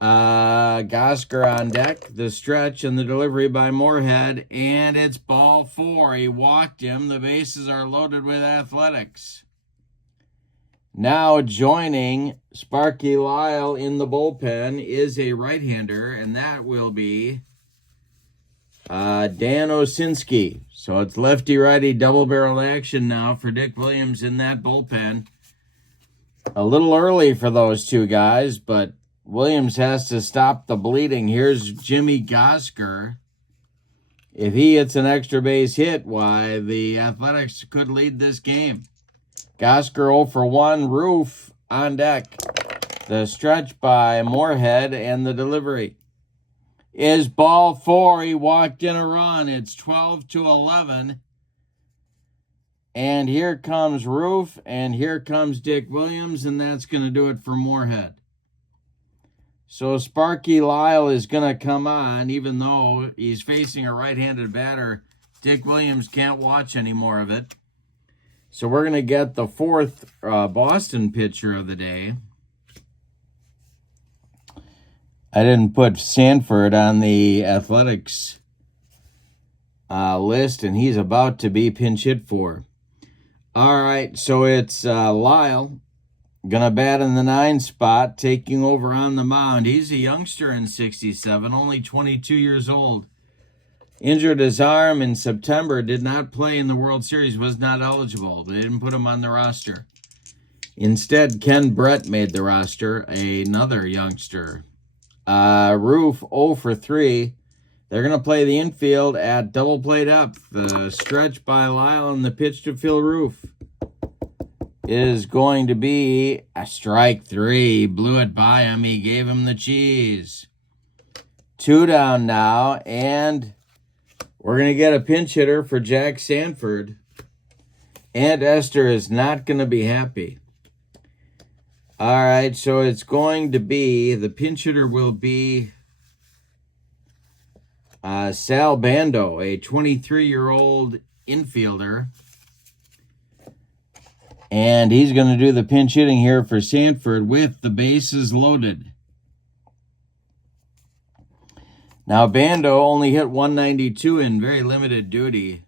Gosker on deck, the stretch and the delivery by Moorhead, and it's ball 4. He walked him. The bases are loaded with Athletics. Now joining Sparky Lyle in the bullpen is a right-hander, and that will be Dan Osinski. So it's lefty-righty double-barrel action now for Dick Williams in that bullpen. A little early for those two guys, but Williams has to stop the bleeding. Here's Jimmy Gosker. If he hits an extra base hit, why, the Athletics could lead this game. Gosker 0 for 1, Roof on deck. The stretch by Moorhead and the delivery is ball 4. He walked in a run. It's 12-11. And here comes Roof, and here comes Dick Williams, and that's going to do it for Moorhead. So Sparky Lyle is going to come on, even though he's facing a right-handed batter. Dick Williams can't watch any more of it. So we're going to get the 4th Boston pitcher of the day. I didn't put Sanford on the Athletics list, and he's about to be pinch hit for. All right, so it's Lyle gonna bat in the 9 spot, taking over on the mound. He's a youngster in 67, only 22 years old. Injured his arm in September, did not play in the World Series, was not eligible. They didn't put him on the roster. Instead, Ken Brett made the roster, another youngster. Roof 0 for 3. They're going to play the infield at double play depth. The stretch by Lyle and the pitch to Phil Roof is going to be a strike 3. Blew it by him. He gave him the cheese. 2 down now, and we're going to get a pinch hitter for Jack Sanford. Aunt Esther is not going to be happy. All right, so it's going to be, the pinch hitter will be Sal Bando, a 23-year-old infielder. And he's going to do the pinch hitting here for Sanford with the bases loaded. Now, Bando only hit 192 in very limited duty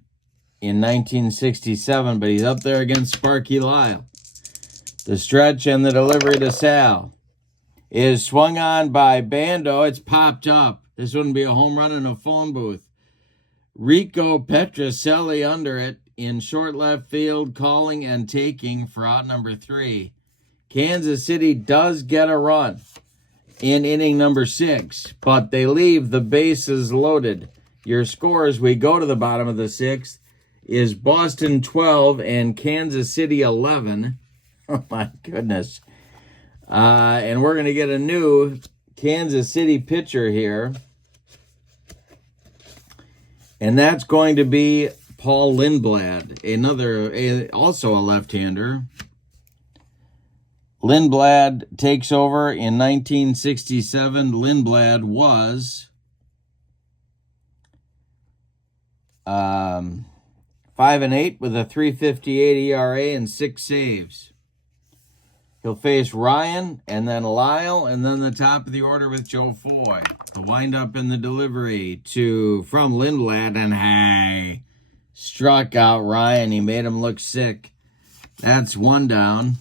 in 1967, but he's up there against Sparky Lyle. The stretch and the delivery to Sal is swung on by Bando. It's popped up. This wouldn't be a home run in a phone booth. Rico Petrocelli under it in short left field, calling and taking for out number 3. Kansas City does get a run in inning number 6, but they leave the bases loaded. Your scores, we go to the bottom of the 6th, is Boston 12 and Kansas City 11. Oh, my goodness. And we're going to get a new Kansas City pitcher here. And that's going to be Paul Lindblad, also a left-hander. Lindblad takes over in 1967. Lindblad was 5-8 with a 3.58 ERA and 6 saves. He'll face Ryan and then Lyle and then the top of the order with Joe Foy. The windup in the delivery from Lindblad, and hey, struck out Ryan. He made him look sick. That's 1 down.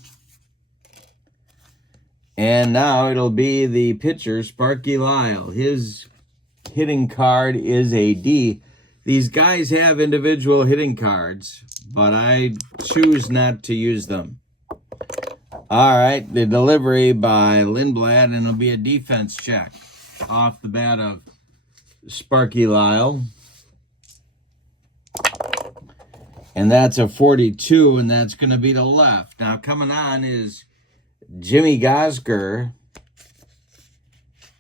And now it'll be the pitcher, Sparky Lyle. His hitting card is a D. These guys have individual hitting cards, but I choose not to use them. All right, the delivery by Lindblad, and it'll be a defense check off the bat of Sparky Lyle. And that's a 42, and that's going to be to left. Now coming on is Jimmy Gosger,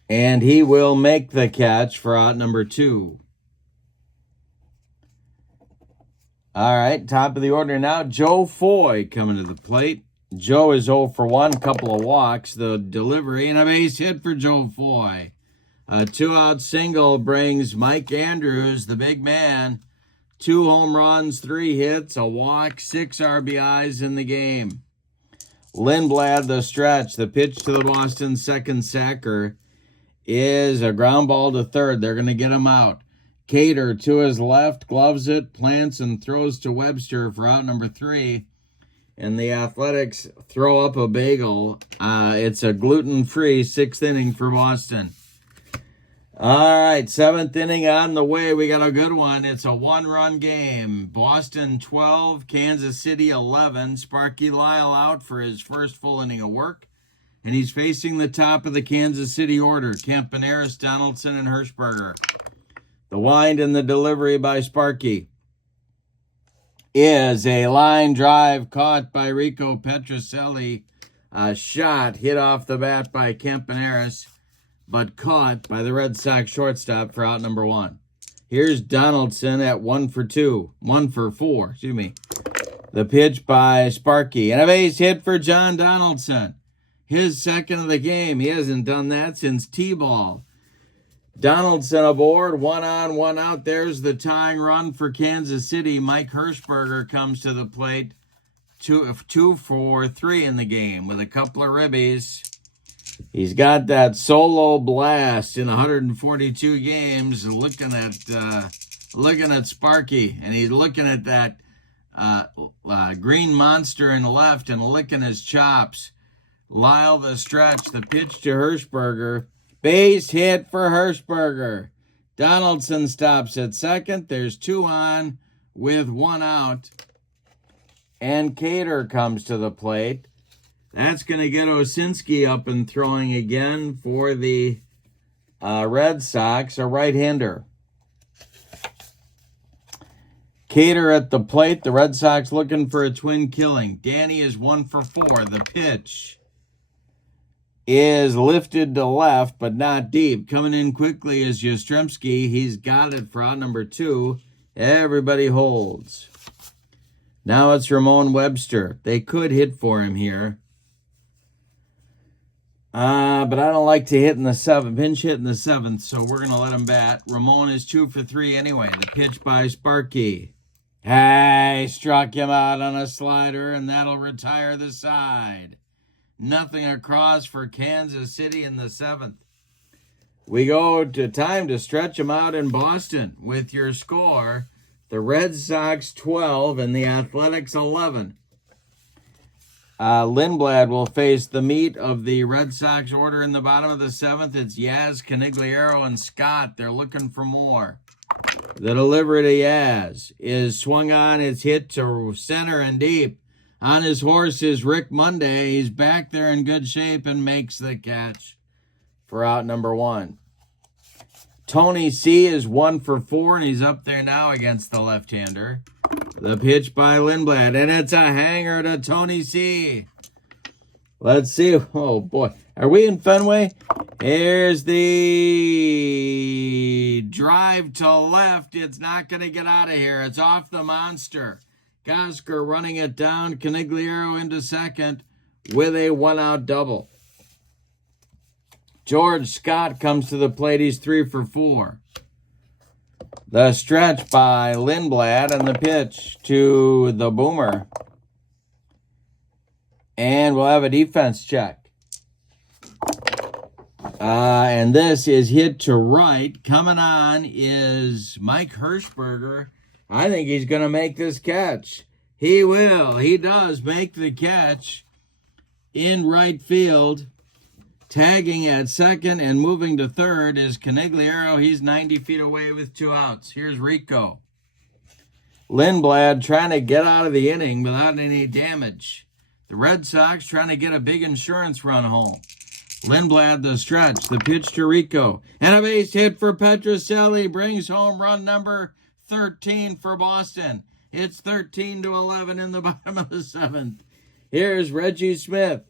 and he will make the catch for out number 2. All right, top of the order now, Joe Foy coming to the plate. Joe is 0 for 1, couple of walks. The delivery and a base hit for Joe Foy. A 2-out single brings Mike Andrews, the big man, 2 home runs, 3 hits, a walk, 6 RBIs in the game. Lindblad, the stretch, the pitch to the Boston second sacker is a ground ball to third. They're going to get him out. Cater to his left, gloves it, plants, and throws to Webster for out number 3. And the Athletics throw up a bagel. It's a gluten-free 6th inning for Boston. All right, 7th inning on the way. We got a good one. It's a 1-run game. Boston 12, Kansas City 11. Sparky Lyle out for his first full inning of work. And he's facing the top of the Kansas City order. Campaneris, Donaldson, and Hirschberger. The wind and the delivery by Sparky is a line drive caught by Rico Petrocelli. A shot hit off the bat by Campaneris, but caught by the Red Sox shortstop for out number 1. Here's Donaldson at 1 for 4. The pitch by Sparky, and a base hit for John Donaldson. His second of the game. He hasn't done that since T-ball. Donaldson aboard, 1 on, 1 out. There's the tying run for Kansas City. Mike Hirschberger comes to the plate. 2 for 3 in the game with a couple of ribbies. He's got that solo blast in 142 games. Looking at looking at Sparky, and he's looking at that green monster in the left and licking his chops. Lyle the stretch, the pitch to Hirschberger. Base hit for Hirschberger. Donaldson stops at second. There's 2 on with 1 out. And Cater comes to the plate. That's going to get Osinski up and throwing again for the Red Sox, a right-hander. Cater at the plate. The Red Sox looking for a twin killing. Danny is 1 for 4. The pitch is lifted to left, but not deep. Coming in quickly is Yastrzemski. He's got it for out number 2. Everybody holds. Now it's Ramon Webster. They could hit for him here. But I don't like to hit in the 7th. Pinch hit in the 7th, so we're going to let him bat. Ramon is 2 for 3 anyway. The pitch by Sparky. Hey, struck him out on a slider, and that'll retire the side. Nothing across for Kansas City in the 7th. We go to time to stretch them out in Boston with your score. The Red Sox 12 and the Athletics 11. Lindblad will face the meat of the Red Sox order in the bottom of the 7th. It's Yaz, Canigliaro, and Scott. They're looking for more. The delivery to Yaz is swung on. It's hit to center and deep. On his horse is Rick Monday. He's back there in good shape and makes the catch for out number 1. Tony C is 1 for 4, and he's up there now against the left-hander. The pitch by Lindblad, and it's a hanger to Tony C. Let's see. Oh, boy. Are we in Fenway? Here's the drive to left. It's not going to get out of here. It's off the monster. Gosker running it down. Canigliaro into second with a 1-out double. George Scott comes to the plate. He's 3 for 4. The stretch by Lindblad and the pitch to the boomer. And we'll have a defense check. And this is hit to right. Coming on is Mike Hirschberger. I think he's going to make this catch. He will. He does make the catch in right field. Tagging at second and moving to third is Canigliaro. He's 90 feet away with 2 outs. Here's Rico. Lindblad trying to get out of the inning without any damage. The Red Sox trying to get a big insurance run home. Lindblad the stretch. The pitch to Rico. And a base hit for Petrocelli. Brings home run number 13 for Boston. It's 13-11 in the bottom of the 7th. Here's Reggie Smith.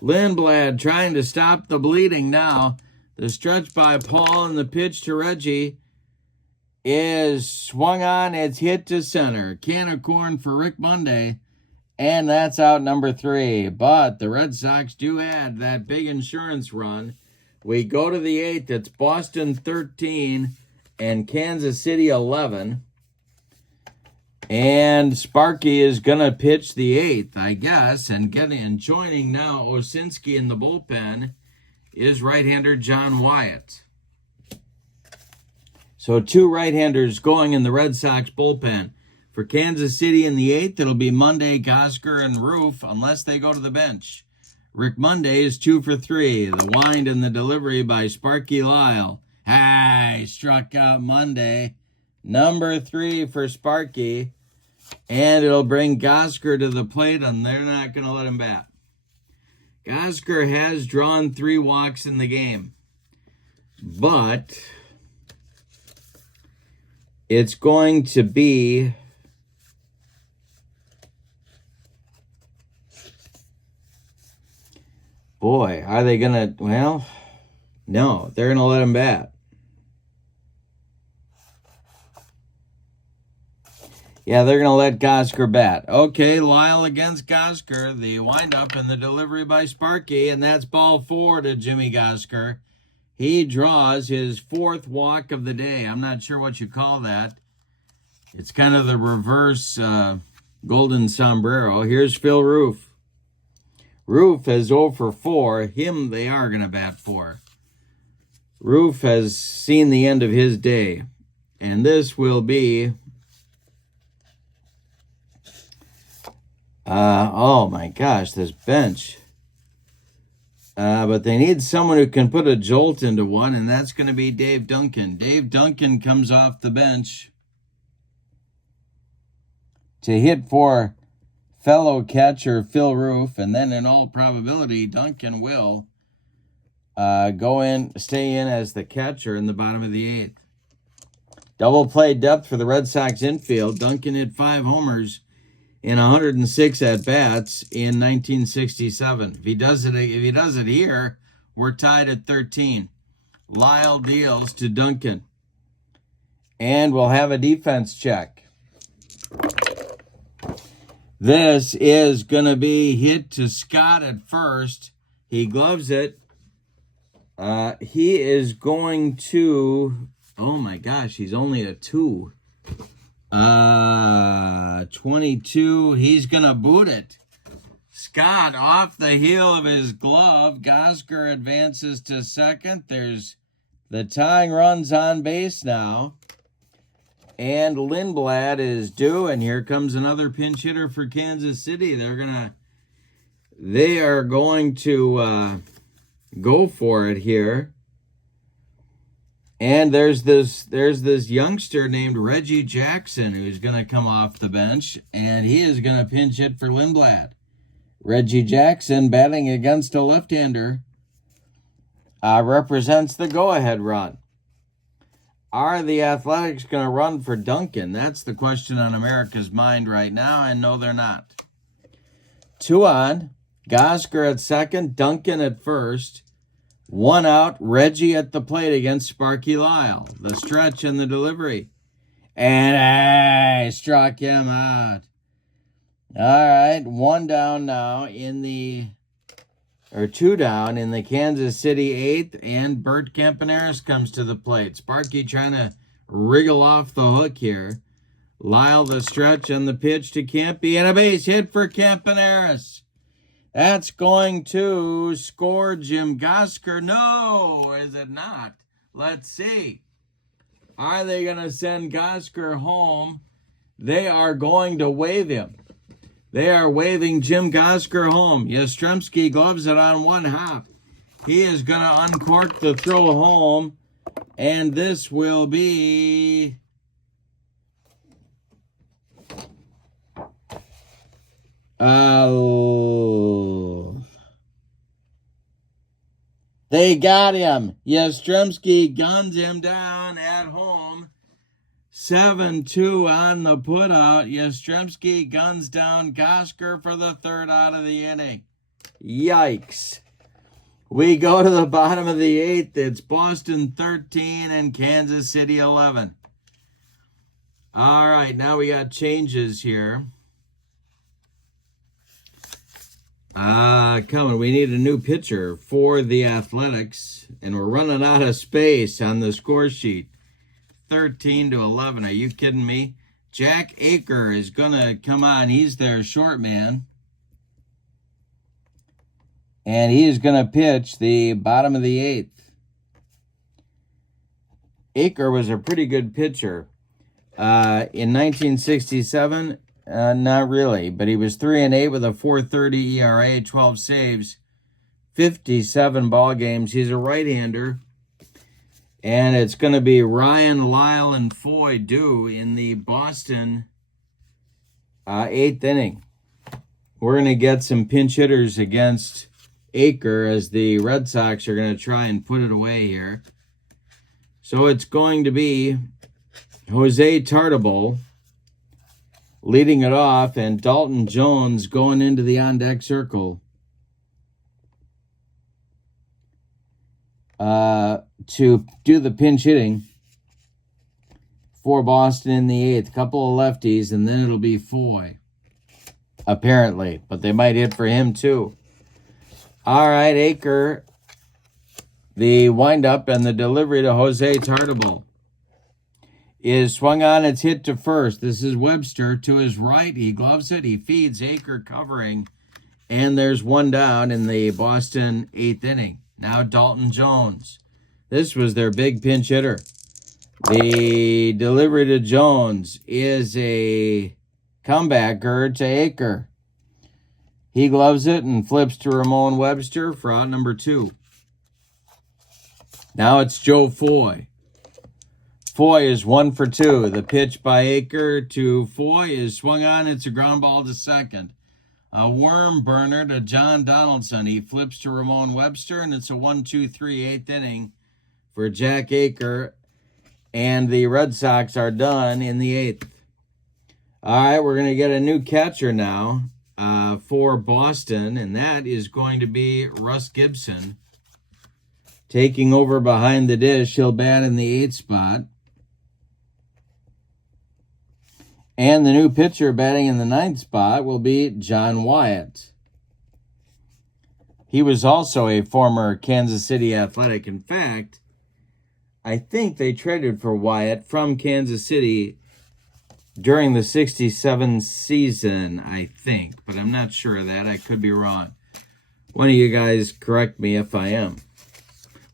Lindblad trying to stop the bleeding now. The stretch by Paul and the pitch to Reggie is swung on. It's hit to center. Can of corn for Rick Monday. And that's out number 3. But the Red Sox do add that big insurance run. We go to the 8th. It's Boston 13 and Kansas City 11. And Sparky is going to pitch the 8th, I guess. And joining now Osinski in the bullpen is right-hander John Wyatt. So 2 right-handers going in the Red Sox bullpen. For Kansas City in the 8th, it'll be Monday, Gosker, and Roof, unless they go to the bench. Rick Monday is 2 for 3. The wind and the delivery by Sparky Lyle. He struck out Monday. Number 3 for Sparky. And it'll bring Gosker to the plate, and they're not going to let him bat. Gosker has drawn 3 walks in the game. But it's going to be boy, are they going to, well, no, they're going to let him bat. Yeah, they're going to let Gosker bat. Okay, Lyle against Gosker. The windup and the delivery by Sparky, and that's ball 4 to Jimmy Gosker. He draws his 4th walk of the day. I'm not sure what you call that. It's kind of the reverse golden sombrero. Here's Phil Roof. Roof has 0 for 4. Him they are going to bat for. Roof has seen the end of his day. And this will be, oh my gosh, this bench. But they need someone who can put a jolt into one, and that's going to be Dave Duncan. Dave Duncan comes off the bench to hit for fellow catcher Phil Roof, and then in all probability, Duncan will stay in as the catcher in the bottom of the 8th. Double play depth for the Red Sox infield. Duncan hit 5 homers in 106 at-bats in 1967. If he does it here, we're tied at 13. Lyle deals to Duncan. And we'll have a defense check. This is going to be hit to Scott at first. He gloves it. He is going to... Oh my gosh, he's only a 2. 22. He's going to boot it. Scott off the heel of his glove. Gosker advances to second. There's the tying runs on base now. And Lindblad is due, and here comes another pinch hitter for Kansas City. They are going to go for it here. And there's this youngster named Reggie Jackson who's going to come off the bench, and he is going to pinch hit for Lindblad. Reggie Jackson, batting against a left-hander, represents the go-ahead run. Are the Athletics going to run for Duncan? That's the question on America's mind right now, and no, they're not. 2 on, Gosker at second, Duncan at first. 1 out, Reggie at the plate against Sparky Lyle. The stretch and the delivery. And I struck him out. All right, 1 down now or 2 down in the Kansas City 8th, and Bert Campaneris comes to the plate. Sparky trying to wriggle off the hook here. Lyle the stretch and the pitch to Campy, and a base hit for Campaneris. That's going to score Jim Gosker. No, is it not? Let's see. Are they going to send Gosker home? They are going to wave him. They are waving Jim Gosker home. Yastrzemski gloves it on 1 hop. He is going to uncork the throw home, and this will be... They got him. Yastrzemski guns him down at home. 7-2 on the putout. Yastrzemski guns down Gosker for the 3rd out of the inning. Yikes. We go to the bottom of the 8th. It's Boston 13 and Kansas City 11. All right, now we got changes here. Coming. We need a new pitcher for the Athletics, and we're running out of space on the score sheet. 13-11. Are you kidding me? Jack Aker is going to come on. He's their short man. And he is going to pitch the bottom of the 8th. Aker was a pretty good pitcher. In 1967, not really, but he was 3-8 with a 4.30 ERA, 12 saves, 57 ball games. He's a right-hander. And it's going to be Ryan, Lyle, and Foy due in the Boston 8th inning. We're going to get some pinch hitters against Aker as the Red Sox are going to try and put it away here. So it's going to be Jose Tartabull leading it off, and Dalton Jones going into the on-deck circle to do the pinch hitting for Boston in the 8th. Couple of lefties, and then it'll be Foy, apparently. But they might hit for him, too. All right, Aker, the windup and the delivery to Jose Tartabull is swung on. It's hit to first. This is Webster to his right. He gloves it. He feeds. Aker covering. And there's 1 down in the Boston 8th inning. Now Dalton Jones. This was their big pinch hitter. The delivery to Jones is a comebacker to Aker. He gloves it and flips to Ramon Webster for out number 2. Now it's Joe Foy. Foy is 1 for 2. The pitch by Aker to Foy is swung on. It's a ground ball to second. A worm burner to John Donaldson. He flips to Ramon Webster, and it's a 1-2-3 8th inning for Jack Aker. And the Red Sox are done in the 8th. All right, we're going to get a new catcher now for Boston, and that is going to be Russ Gibson. Taking over behind the dish, he'll bat in the 8th spot. And the new pitcher batting in the 9th spot will be John Wyatt. He was also a former Kansas City Athletic. In fact, I think they traded for Wyatt from Kansas City during the 67 season, I think. But I'm not sure of that. I could be wrong. One of you guys correct me if I am.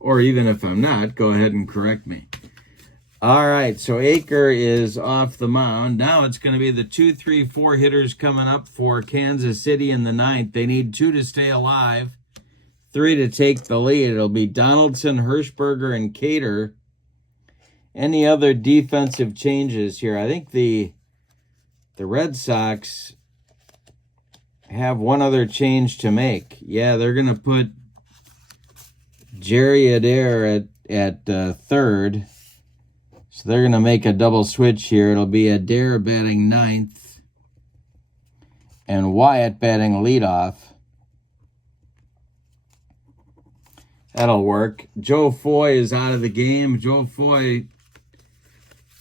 Or even if I'm not, go ahead and correct me. All right, so Aker is off the mound. Now it's going to be the 2, 3, 4 hitters coming up for Kansas City in the 9th. They need 2 to stay alive, 3 to take the lead. It'll be Donaldson, Hirschberger, and Cater. Any other defensive changes here? I think the Red Sox have one other change to make. Yeah, they're going to put Jerry Adair at third. So they're going to make a double switch here. It'll be Adair batting 9th and Wyatt batting leadoff. That'll work. Joe Foy is out of the game. Joe Foy,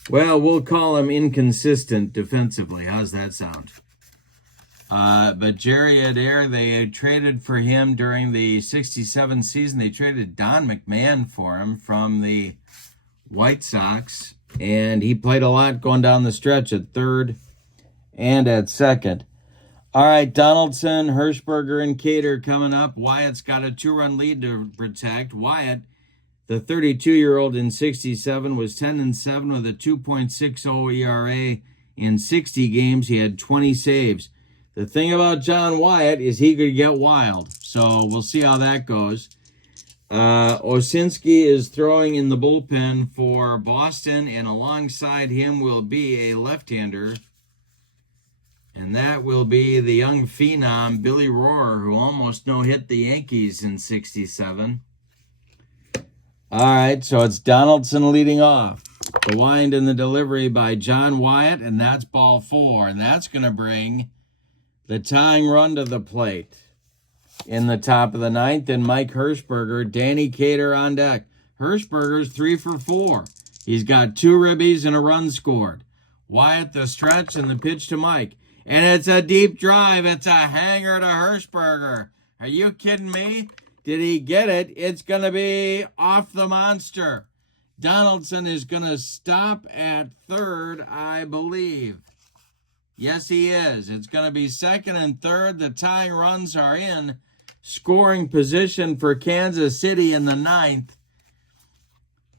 well, we'll call him inconsistent defensively. How's that sound? But Jerry Adair, they traded for him during the 67 season. They traded Don McMahon for him from the White Sox, and he played a lot going down the stretch at third and at second. All right, Donaldson, Hirschberger, and Cater coming up. Wyatt's got a 2-run lead to protect. Wyatt, the 32-year-old in 67, was 10-7 with a 2.60 ERA in 60 games. He had 20 saves. The thing about John Wyatt is he could get wild, so we'll see how that goes. Osinski is throwing in the bullpen for Boston, and alongside him will be a left-hander, and that will be the young phenom Billy Rohrer, who almost no-hit the Yankees in 67. All right, so it's Donaldson leading off. The wind and the delivery by John Wyatt, and that's ball 4, and that's going to bring the tying run to the plate. In the top of the 9th, and Mike Hirschberger, Danny Cater on deck. Hirschberger's 3 for 4. He's got 2 ribbies and a run scored. Wyatt the stretch and the pitch to Mike. And it's a deep drive. It's a hanger to Hirschberger. Are you kidding me? Did he get it? It's going to be off the monster. Donaldson is going to stop at third, I believe. Yes, he is. It's going to be second and third. The tying runs are in scoring position for Kansas City in the 9th.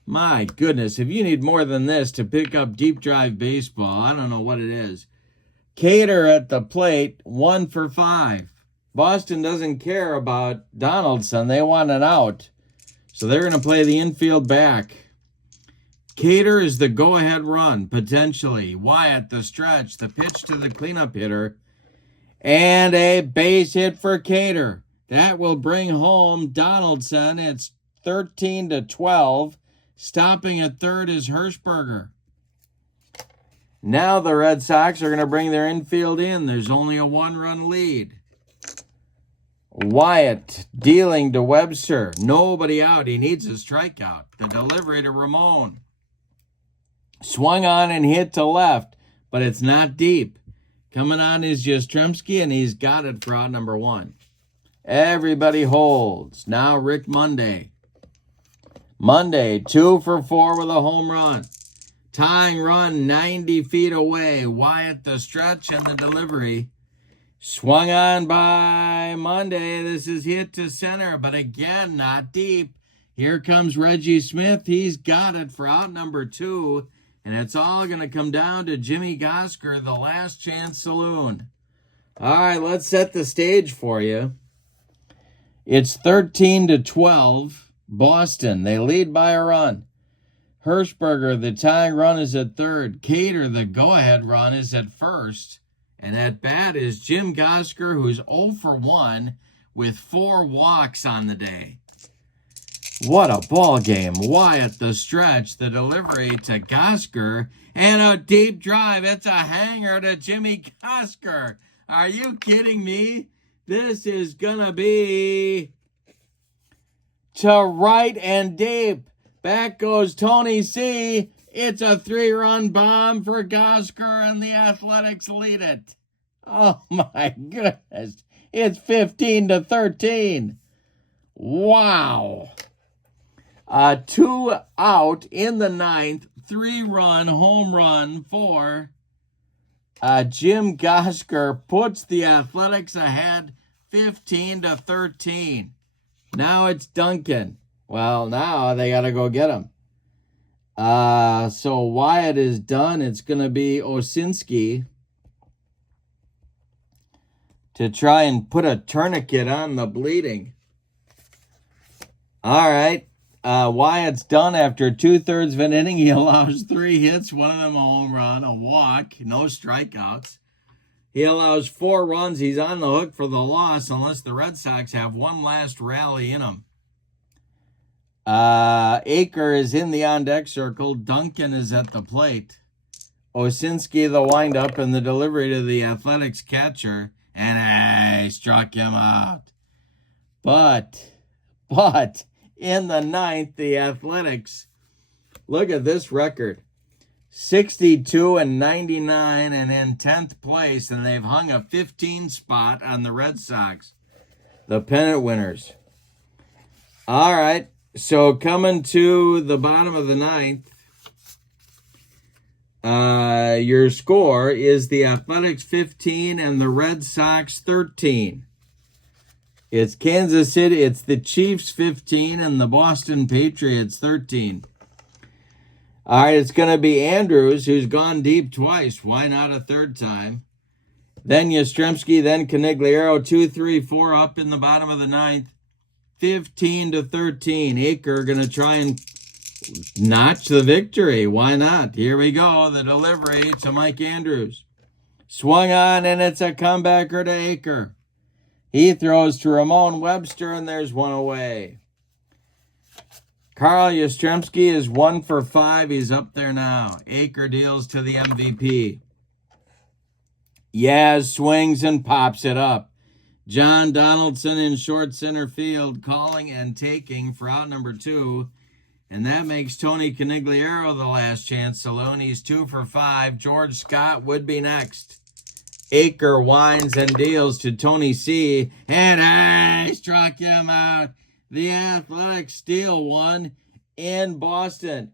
My goodness, if you need more than this to pick up deep drive baseball, I don't know what it is. Cater at the plate, 1 for 5. Boston doesn't care about Donaldson. They want an out. So they're going to play the infield back. Cater is the go-ahead run, potentially. Wyatt the stretch, the pitch to the cleanup hitter. And a base hit for Cater. That will bring home Donaldson. It's 13-12. Stopping at third is Hirschberger. Now the Red Sox are going to bring their infield in. There's only a 1-run lead. Wyatt dealing to Webster. Nobody out. He needs a strikeout. The delivery to Ramon. Swung on and hit to left, but it's not deep. Coming on is Jastrzemski, and he's got it for out number 1. Everybody holds. Now Rick Monday. Monday, 2 for 4 with a home run. Tying run 90 feet away. Wyatt the stretch and the delivery. Swung on by Monday. This is hit to center, but again, not deep. Here comes Reggie Smith. He's got it for out number 2. And it's all going to come down to Jimmy Gosker, the Last Chance Saloon. All right, let's set the stage for you. It's 13-12, Boston. They lead by a run. Hirschberger, the tying run, is at third. Cater, the go-ahead run, is at first. And at bat is Jim Gosker, who's 0 for 1 with 4 walks on the day. What a ball game. Wyatt, the stretch, the delivery to Gosker, and a deep drive. It's a hanger to Jimmy Gosker. Are you kidding me? This is going to be to right and deep. Back goes Tony C. It's a 3-run bomb for Gosker, and the Athletics lead it. Oh, my goodness. It's 15-13. Wow. 2 out in the 9th, 3-run home run for Jim Gosker puts the Athletics ahead 15-13. Now it's Duncan. Well, now they got to go get him. So Wyatt is done. It's going to be Osinski to try and put a tourniquet on the bleeding. All right. Wyatt's done after 2/3 of an inning. He allows 3 hits, one of them a home run, a walk, no strikeouts. He allows 4 runs. He's on the hook for the loss unless the Red Sox have one last rally in them. Aker is in the on-deck circle. Duncan is at the plate. Osinski the windup and the delivery to the Athletics catcher. And he struck him out. But in the 9th, the Athletics, look at this record, 62-99 and in 10th place, and they've hung a 15 spot on the Red Sox, the pennant winners. All right, so coming to the bottom of the 9th, your score is the Athletics 15 and the Red Sox 13. It's Kansas City, it's the Chiefs 15 and the Boston Patriots 13. All right, it's going to be Andrews, who's gone deep twice. Why not a third time? Then Yastrzemski, then Canigliaro, 2, 3, 4 up in the bottom of the 9th. 15-13. Aker going to try and notch the victory. Why not? Here we go, the delivery to Mike Andrews. Swung on, and it's a comebacker to Aker. He throws to Ramon Webster, and there's one away. Carl Yastrzemski is 1 for 5. He's up there now. Aker deals to the MVP. Yaz swings and pops it up. John Donaldson in short center field, calling and taking for out number 2. And that makes Tony Canigliaro the Last Chance Saloon. He's 2 for 5. George Scott would be next. Aker winds and deals to Tony C. And he struck him out. The Athletics steal one in Boston.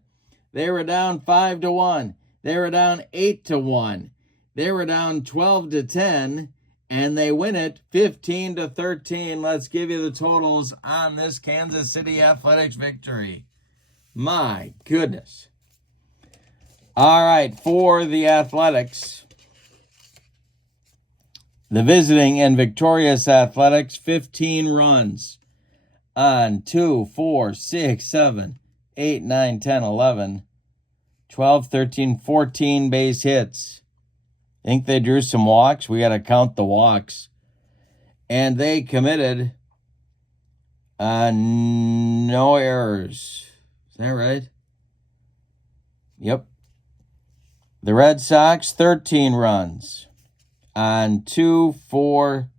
They were down 5-1. They were down 8-1. They were down 12-10. And they win it 15-13. Let's give you the totals on this Kansas City Athletics victory. My goodness. All right, for the Athletics, the visiting and victorious Athletics, 15 runs on 2, 4, 6, 7, 8, 9, 10, 11, 12, 13, 14 base hits. I think they drew some walks. We got to count the walks. And they committed no errors. Is that right? Yep. The Red Sox, 13 runs on 2, 4,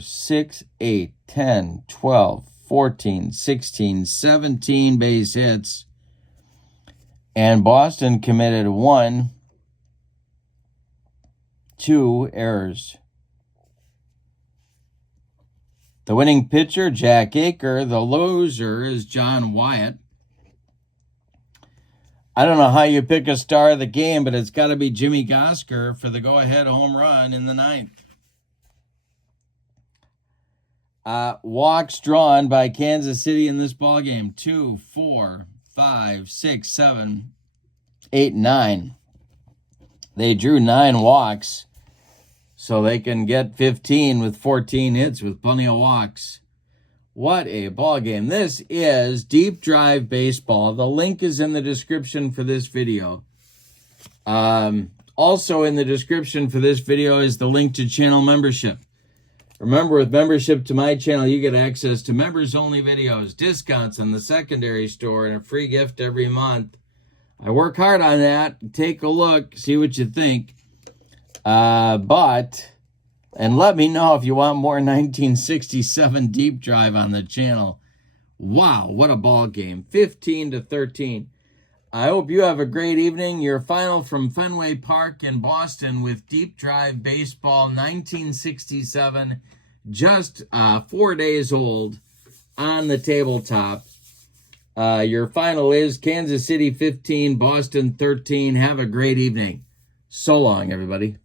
6, 8, 10, 12, 14, 16, 17 base hits. And Boston committed 2 errors. The winning pitcher, Jack Aker. The loser is John Wyatt. I don't know how you pick a star of the game, but it's got to be Jimmy Gosker for the go-ahead home run in the 9th. Walks drawn by Kansas City in this ball game. 2, 4, 5, 6, 7, 8, 9. They drew 9 walks, so they can get 15 with 14 hits with plenty of walks. What a ball game. This is Deep Drive Baseball. The link is in the description for this video. Also in the description for this video is the link to channel membership. Remember, with membership to my channel, you get access to members-only videos, discounts on the secondary store, and a free gift every month. I work hard on that. Take a look, see what you think. And let me know if you want more 1967 Deep Drive on the channel. Wow, what a ball game. 15-13. I hope you have a great evening. Your final from Fenway Park in Boston with Deep Drive Baseball 1967, just 4 days old on the tabletop. Your final is Kansas City 15, Boston 13. Have a great evening. So long, everybody.